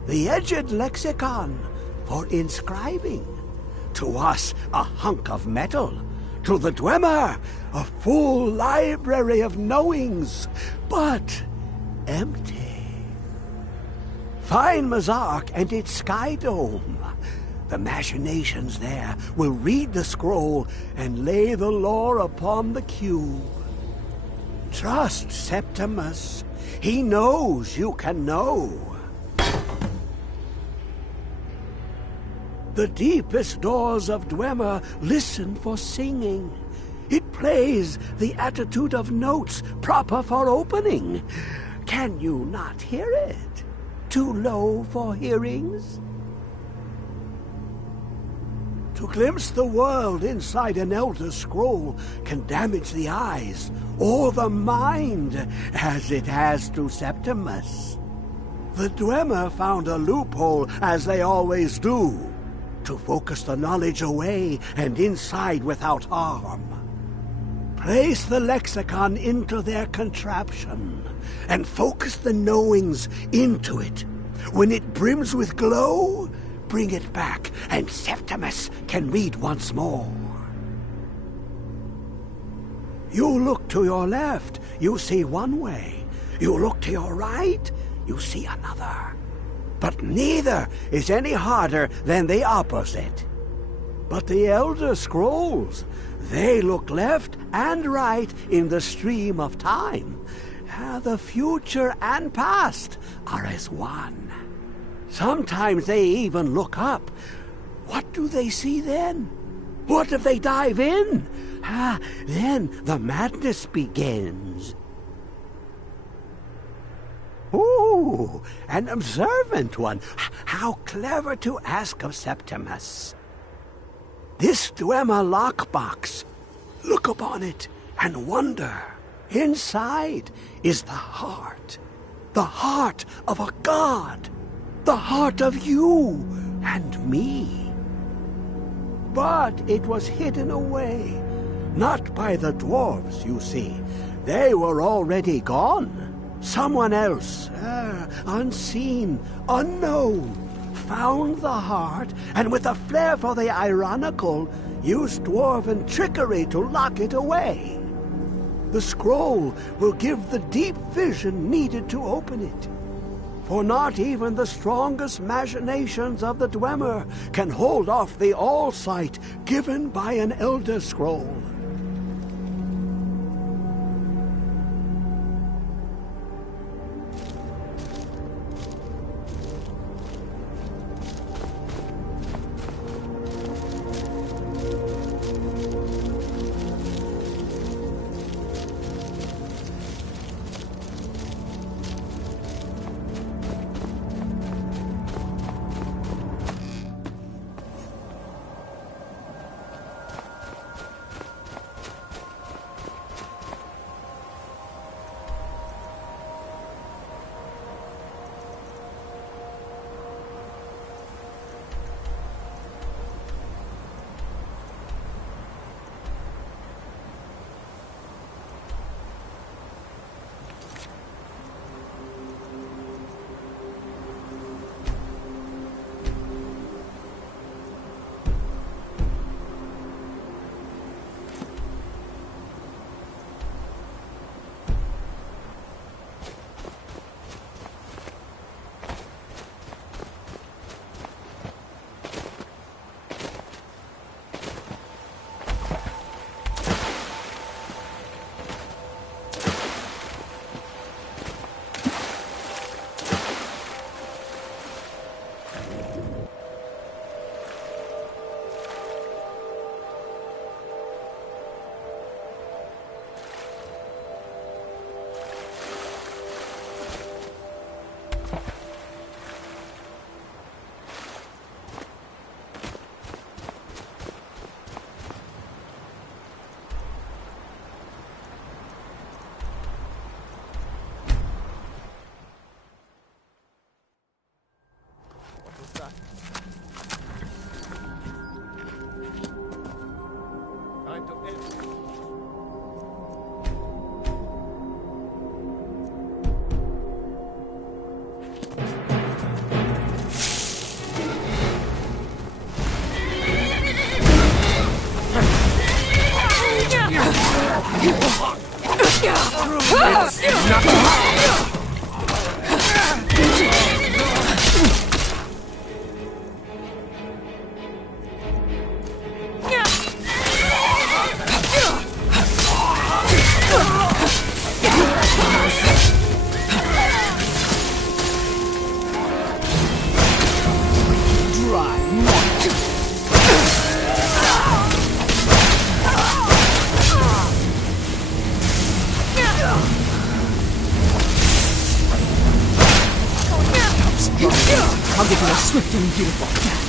The edged lexicon for inscribing. To us, a hunk of metal. To the Dwemer, a full library of knowings, but empty. Find Mazark and its sky dome. The machinations there will read the scroll and lay the lore upon the cube. Trust Septimus. He knows you can know. The deepest doors of Dwemer listen for singing. It plays the attitude of notes proper for opening. Can you not hear it? Too low for hearings? To glimpse the world inside an Elder Scroll can damage the eyes or the mind, as it has to Septimus. The Dwemer found a loophole, as they always do, to focus the knowledge away and inside without harm. Place the lexicon into their contraption, and focus the knowings into it. When it brims with glow, bring it back, and Septimus can read once more. You look to your left, you see one way. You look to your right, you see another. But neither is any harder than the opposite. But the Elder Scrolls, they look left and right in the stream of time. The future and past are as one. Sometimes they even look up. What do they see then? What if they dive in? Then the madness begins. Ooh, an observant one. How clever to ask of Septimus. This Dwemer lockbox. Look upon it and wonder. Inside is the heart of a god, the heart of you and me. But it was hidden away, not by the dwarves, you see. They were already gone. Someone else, unseen, unknown, found the heart, and with a flair for the ironical, used dwarven trickery to lock it away. The scroll will give the deep vision needed to open it. For not even the strongest machinations of the Dwemer can hold off the all-sight given by an Elder Scroll. I'll give you a swift and beautiful death.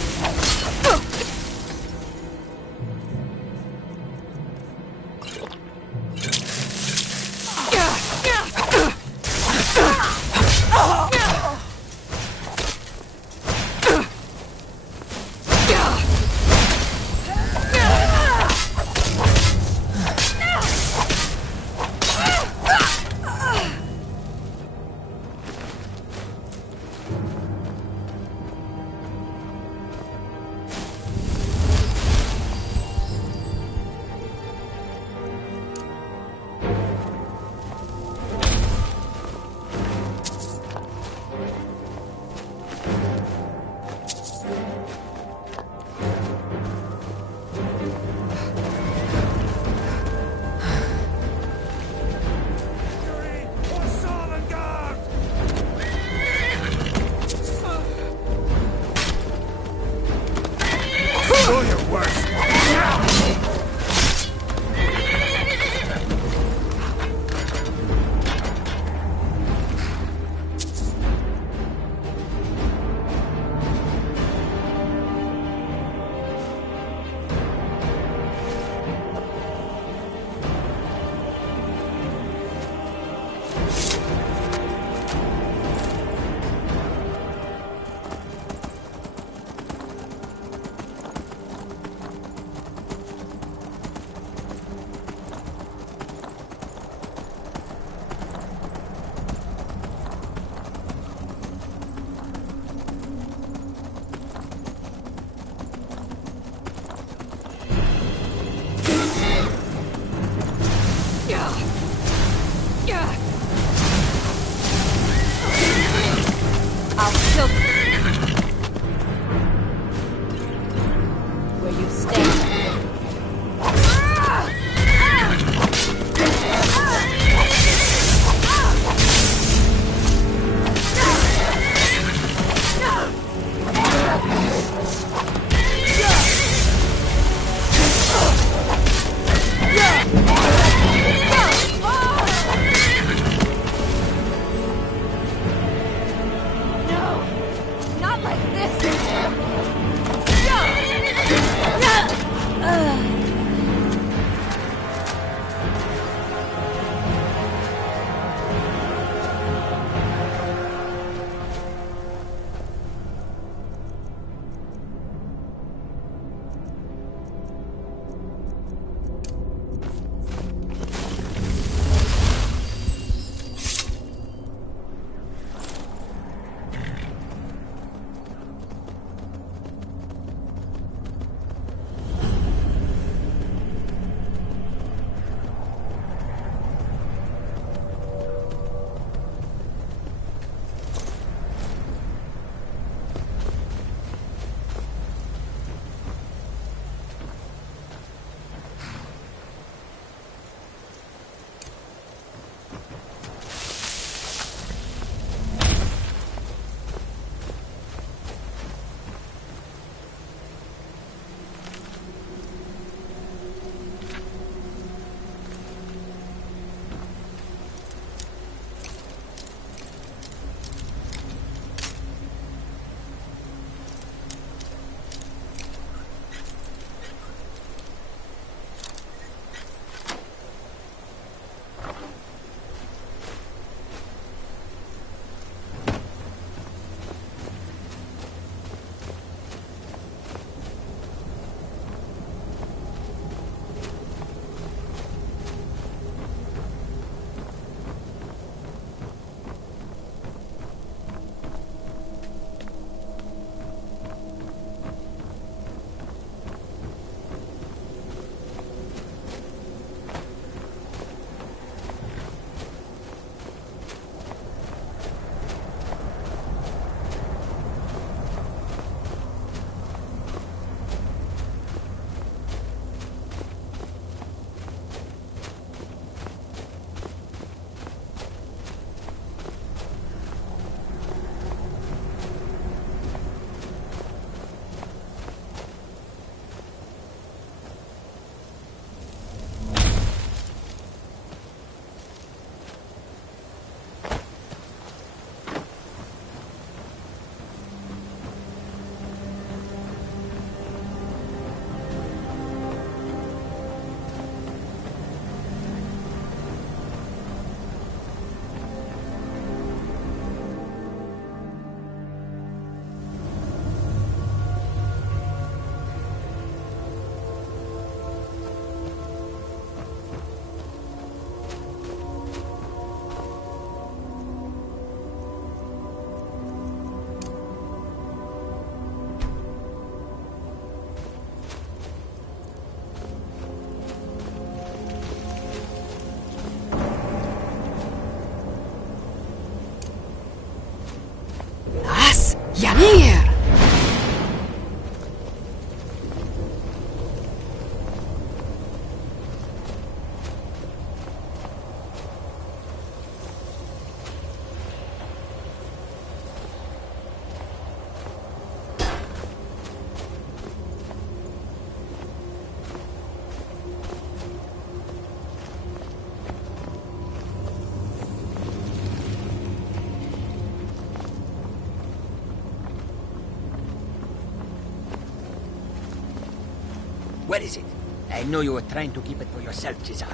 Where is it? I know you were trying to keep it for yourself, Cesar.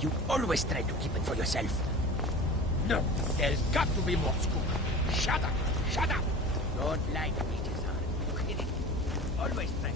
You always try to keep it for yourself. No, there's got to be more scoop. Shut up! Shut up! Don't lie to me, Cesar. You hit it. Always try.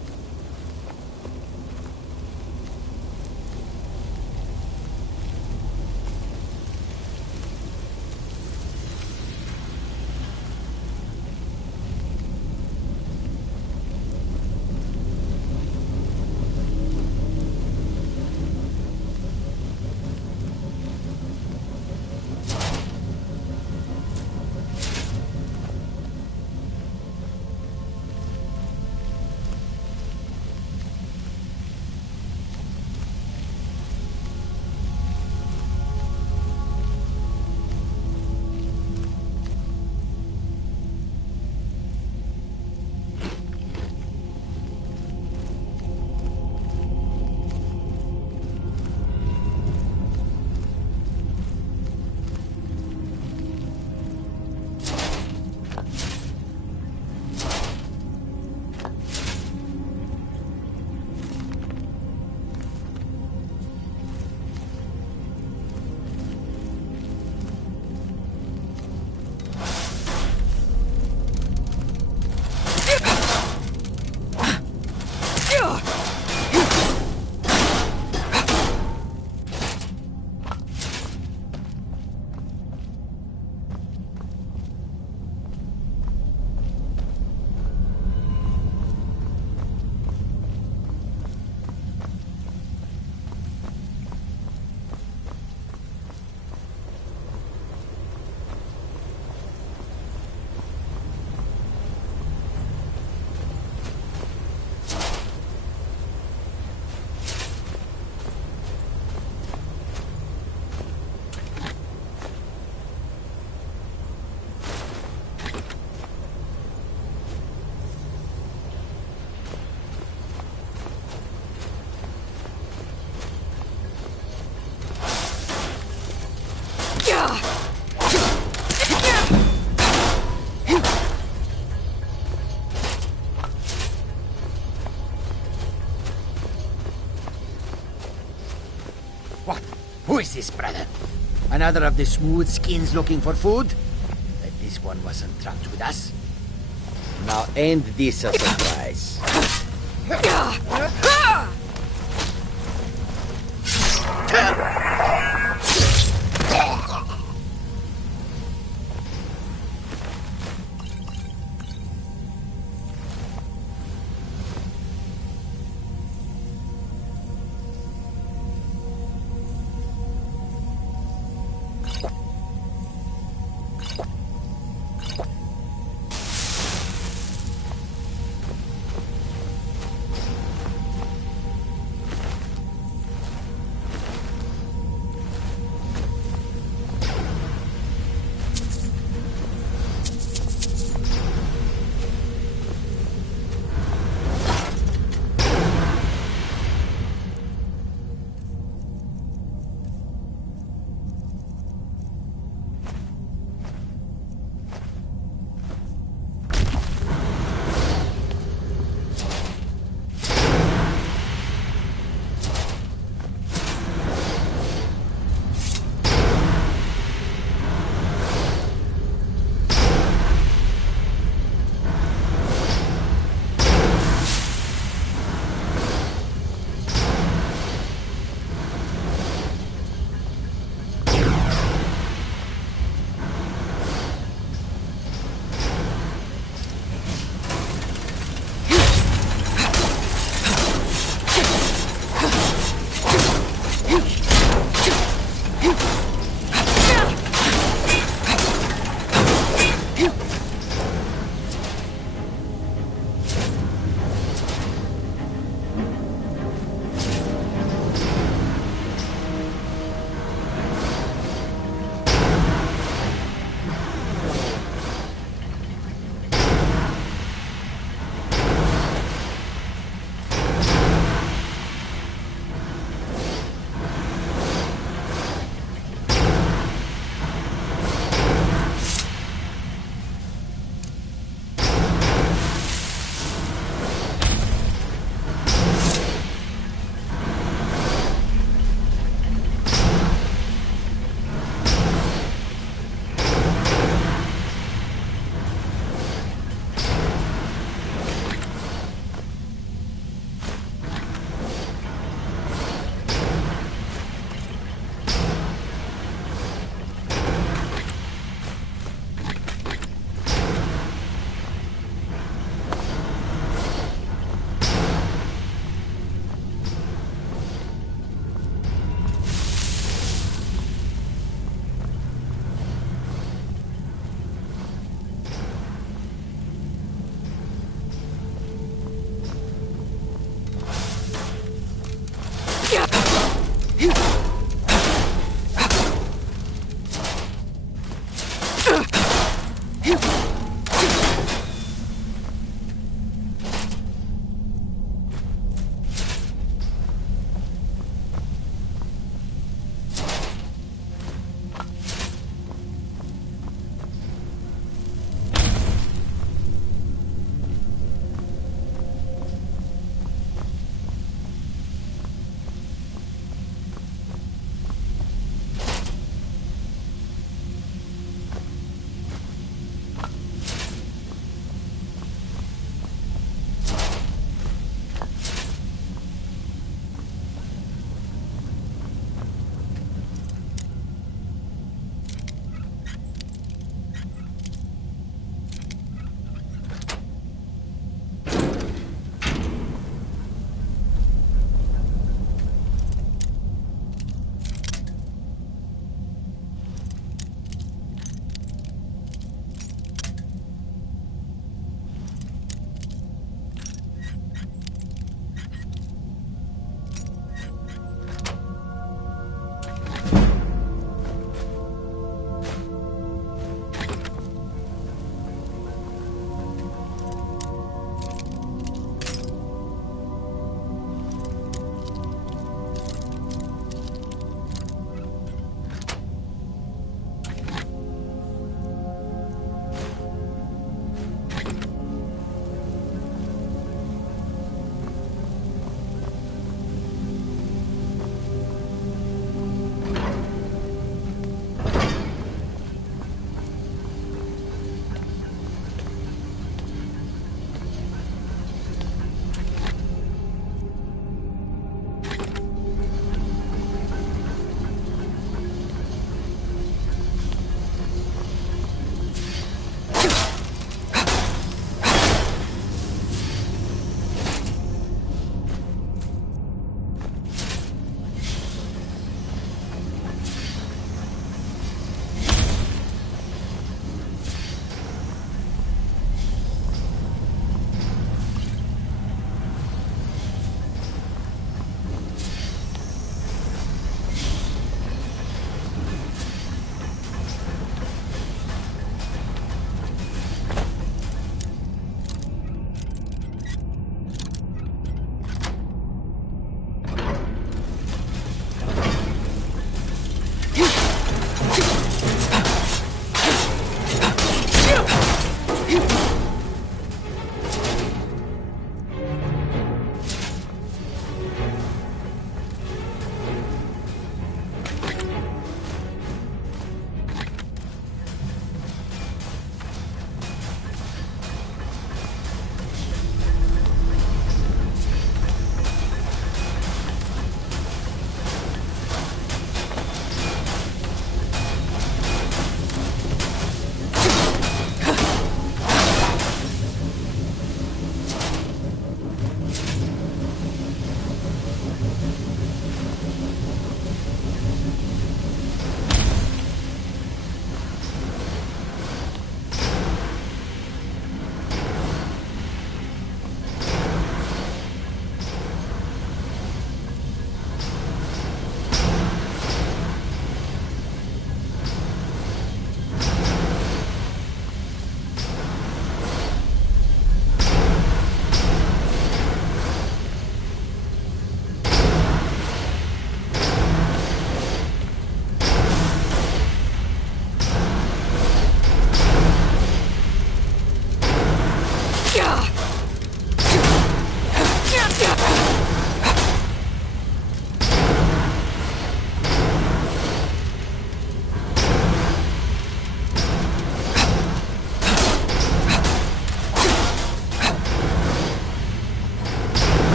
Who is this, brother? Another of the smooth skins looking for food? Bet this one wasn't trapped with us. Now end this a surprise.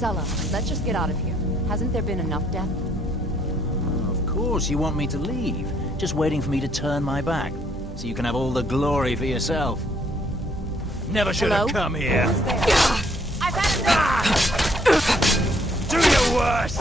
Sulla, let's just get out of here. Hasn't there been enough death? Of course you want me to leave. Just waiting for me to turn my back, so you can have all the glory for yourself. Never should have come here. I've had enough! Do your worst!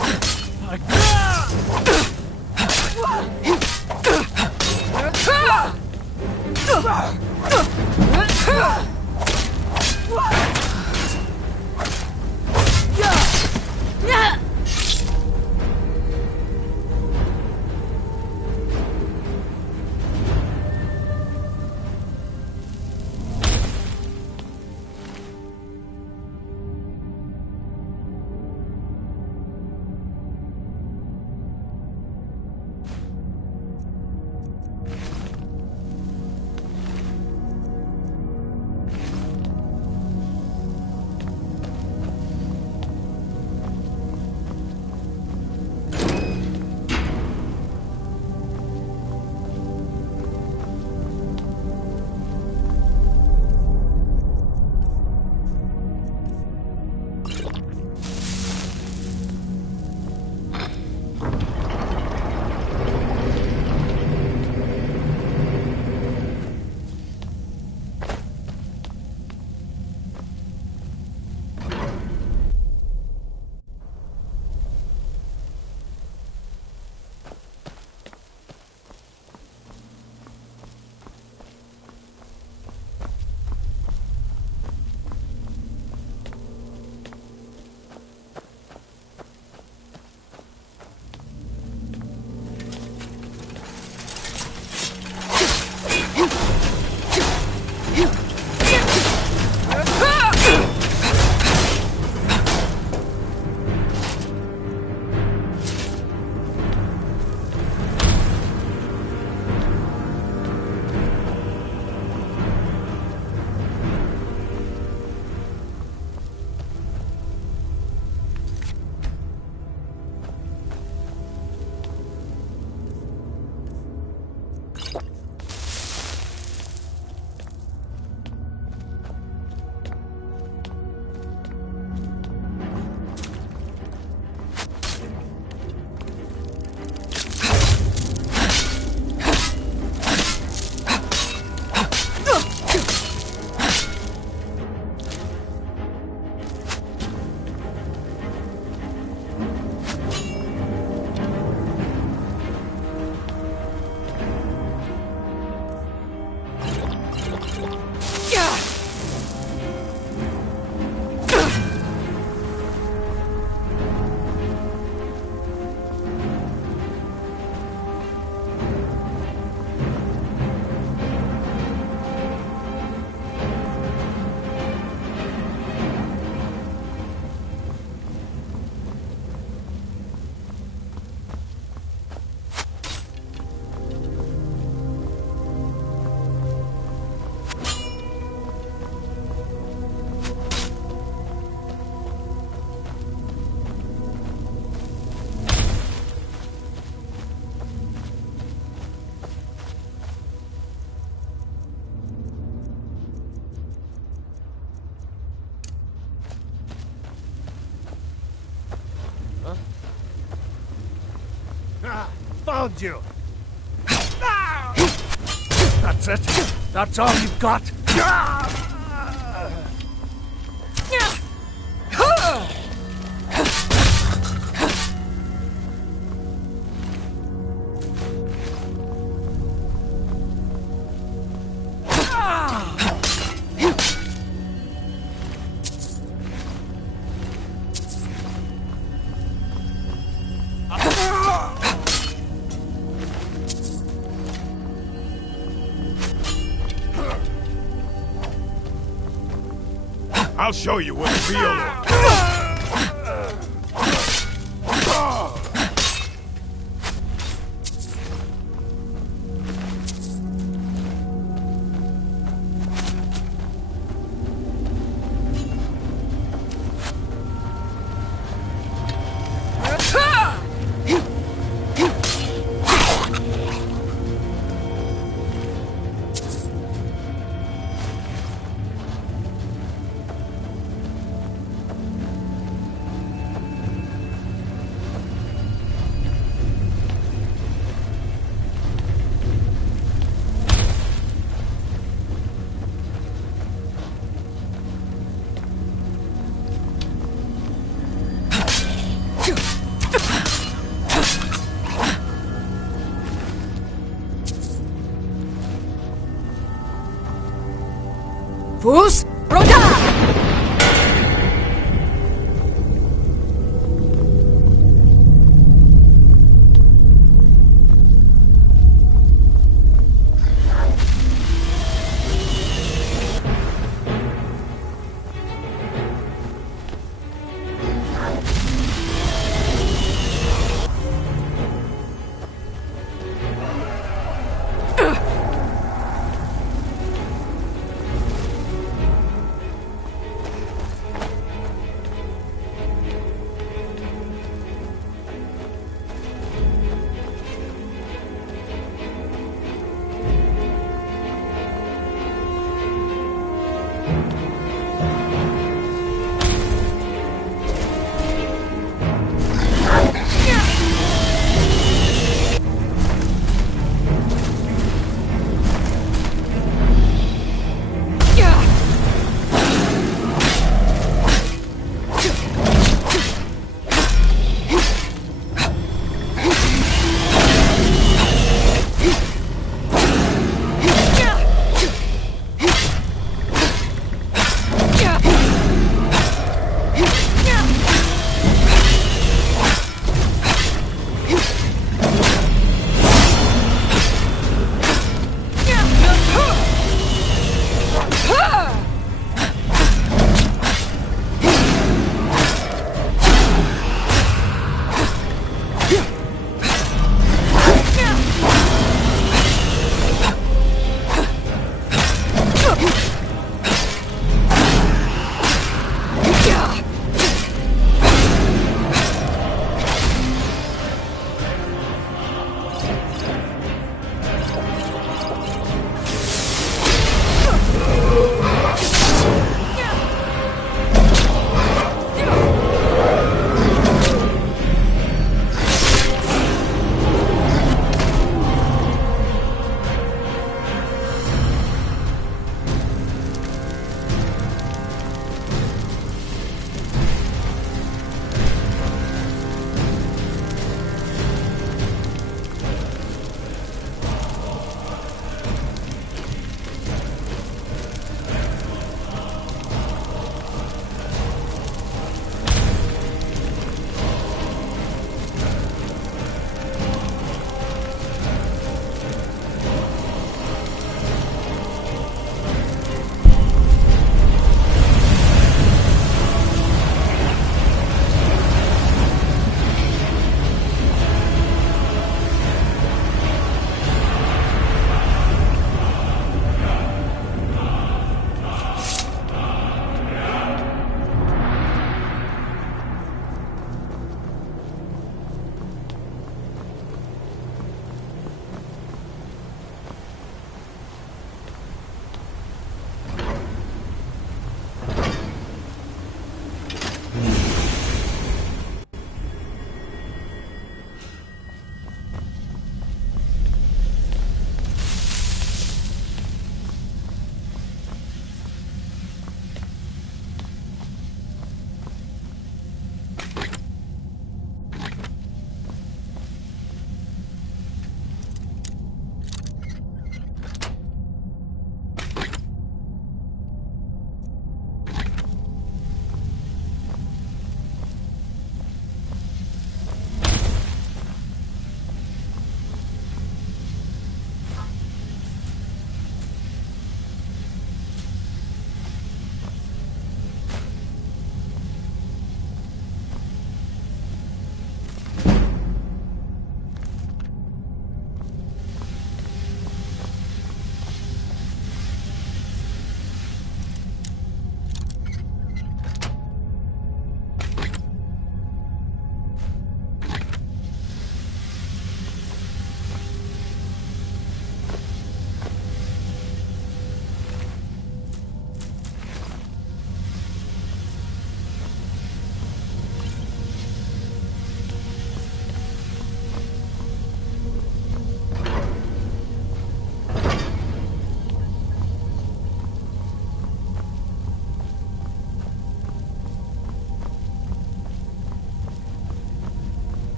found you! That's it? That's all you've got? I'll show you what real... Fus Roda!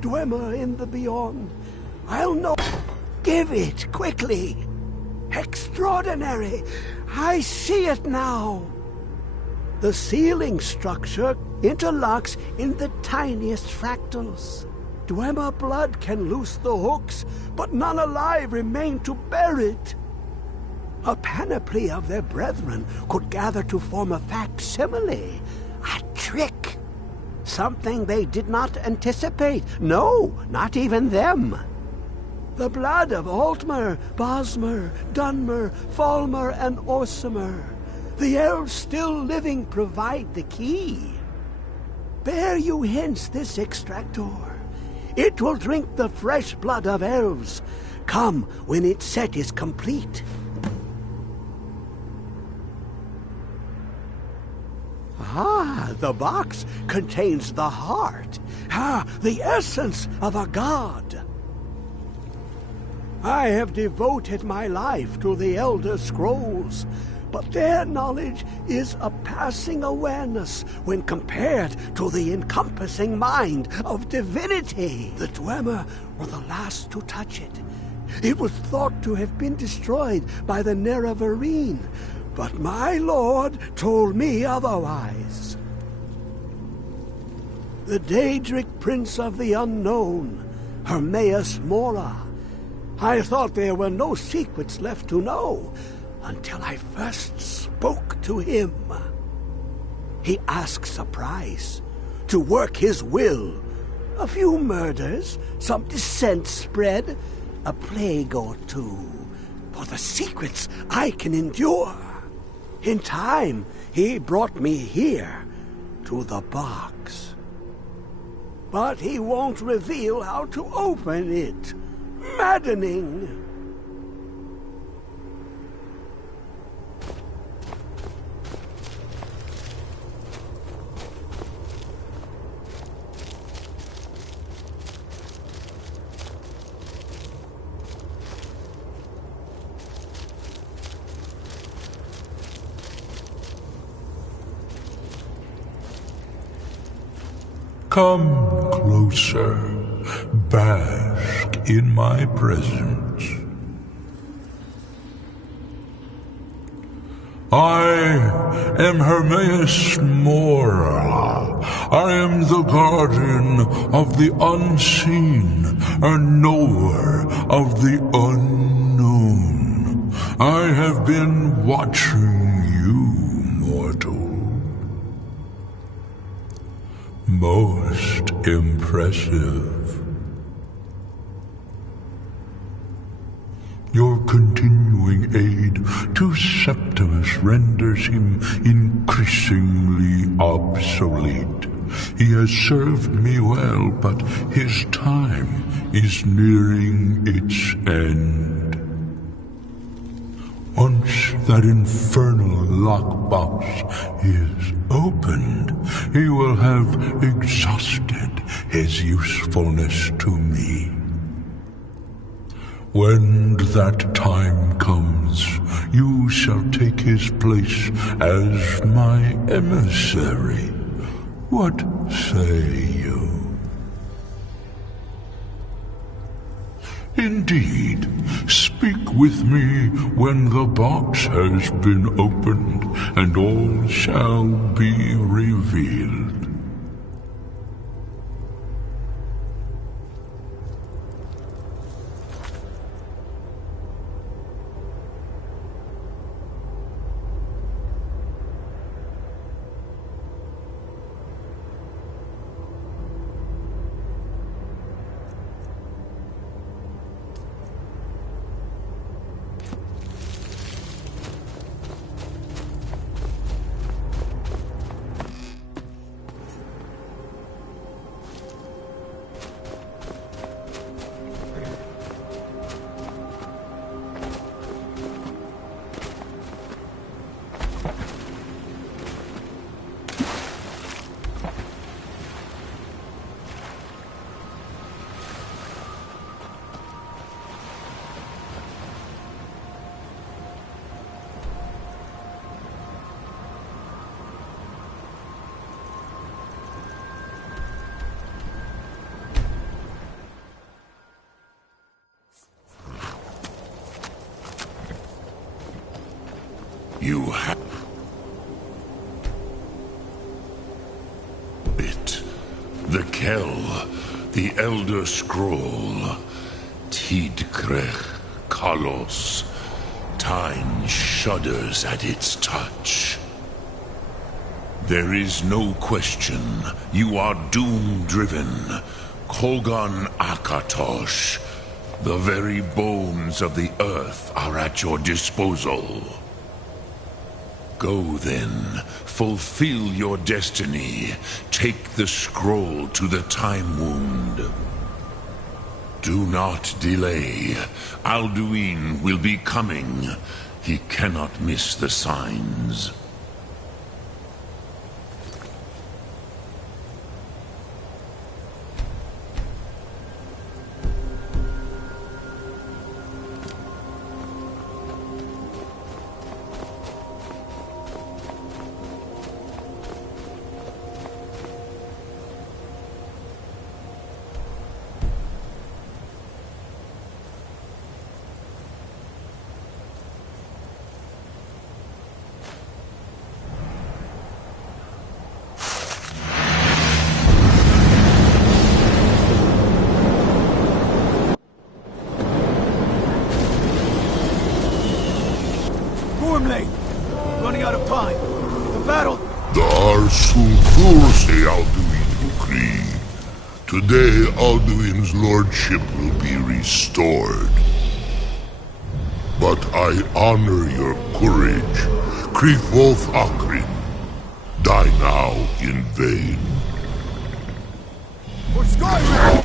Dwemer in the beyond. I'll know. Give it, quickly. Extraordinary. I see it now. The ceiling structure interlocks in the tiniest fractals. Dwemer blood can loose the hooks, but none alive remain to bear it. A panoply of their brethren could gather to form a facsimile, a trick. Something they did not anticipate. No, not even them. The blood of Altmer, Bosmer, Dunmer, Falmer, and Orsimer. The elves still living provide the key. Bear you hence this extractor. It will drink the fresh blood of elves. Come when its set is complete. Ah, the box contains the heart. Ah, the essence of a god. I have devoted my life to the Elder Scrolls, but their knowledge is a passing awareness when compared to the encompassing mind of divinity. The Dwemer were the last to touch it. It was thought to have been destroyed by the Nerevarine, but my lord told me otherwise. The Daedric Prince of the Unknown, Hermaeus Mora. I thought there were no secrets left to know until I first spoke to him. He asks a price to work his will. A few murders, some dissent spread, a plague or two, for the secrets I can endure. In time, he brought me here, to the box. But he won't reveal how to open it. Maddening! Come closer, bask in my presence. I am Hermaeus Mora. I am the guardian of the unseen, a knower of the unknown. I have been watching you, mortal. Most impressive. Your continuing aid to Septimus renders him increasingly obsolete. He has served me well, but his time is nearing its end. Once that infernal lockbox is opened, he will have exhausted his usefulness to me. When that time comes, you shall take his place as my emissary. What say you? Indeed, speak with me when the box has been opened, and all shall be revealed. You have it. The Kell, the Elder Scroll. Tidkrech Kalos. Time shudders at its touch. There is no question. You are doom-driven. Kogan Akatosh. The very bones of the earth are at your disposal. Go then, fulfill your destiny. Take the scroll to the Time Wound. Do not delay. Alduin will be coming. He cannot miss the signs. Running out of time. The battle... Dar Sulfurse Alduin Ukri. Today Alduin's lordship will be restored. But I honor your courage. Krifolf Akrin. Die now in vain. For Skyrim!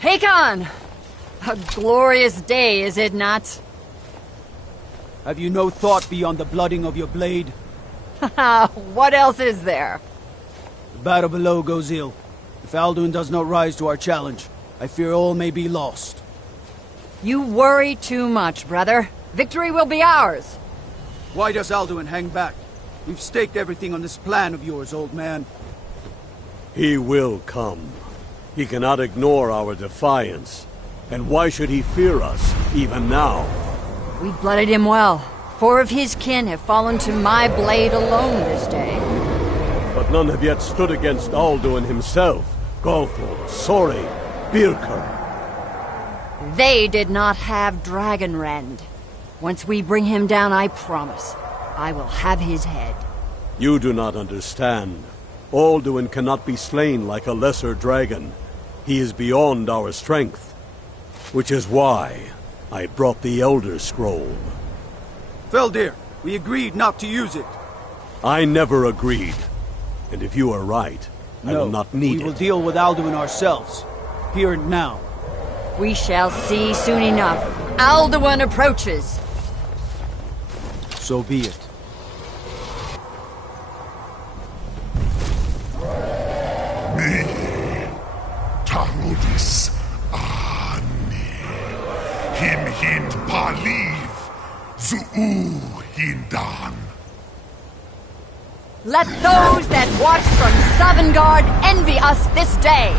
Hakon! A glorious day, is it not? Have you no thought beyond the blooding of your blade? What else is there? The battle below goes ill. If Alduin does not rise to our challenge, I fear all may be lost. You worry too much, brother. Victory will be ours. Why does Alduin hang back? We've staked everything on this plan of yours, old man. He will come. He cannot ignore our defiance. And why should he fear us, even now? We blooded him well. 4 of his kin have fallen to my blade alone this day. But none have yet stood against Alduin himself. Golthor, Sori, Birker. They did not have Dragonrend. Once we bring him down, I promise, I will have his head. You do not understand. Alduin cannot be slain like a lesser dragon. He is beyond our strength. Which is why I brought the Elder Scroll. Feldir, we agreed not to use it. I never agreed. And if you are right, I will not need it. We will deal with Alduin ourselves. Here and now. We shall see soon enough. Alduin approaches. So be it. Me, Tarudis Ani, Him Hind Paliv, Zuu Hindan. Let those that watch from Sovngarde envy us this day.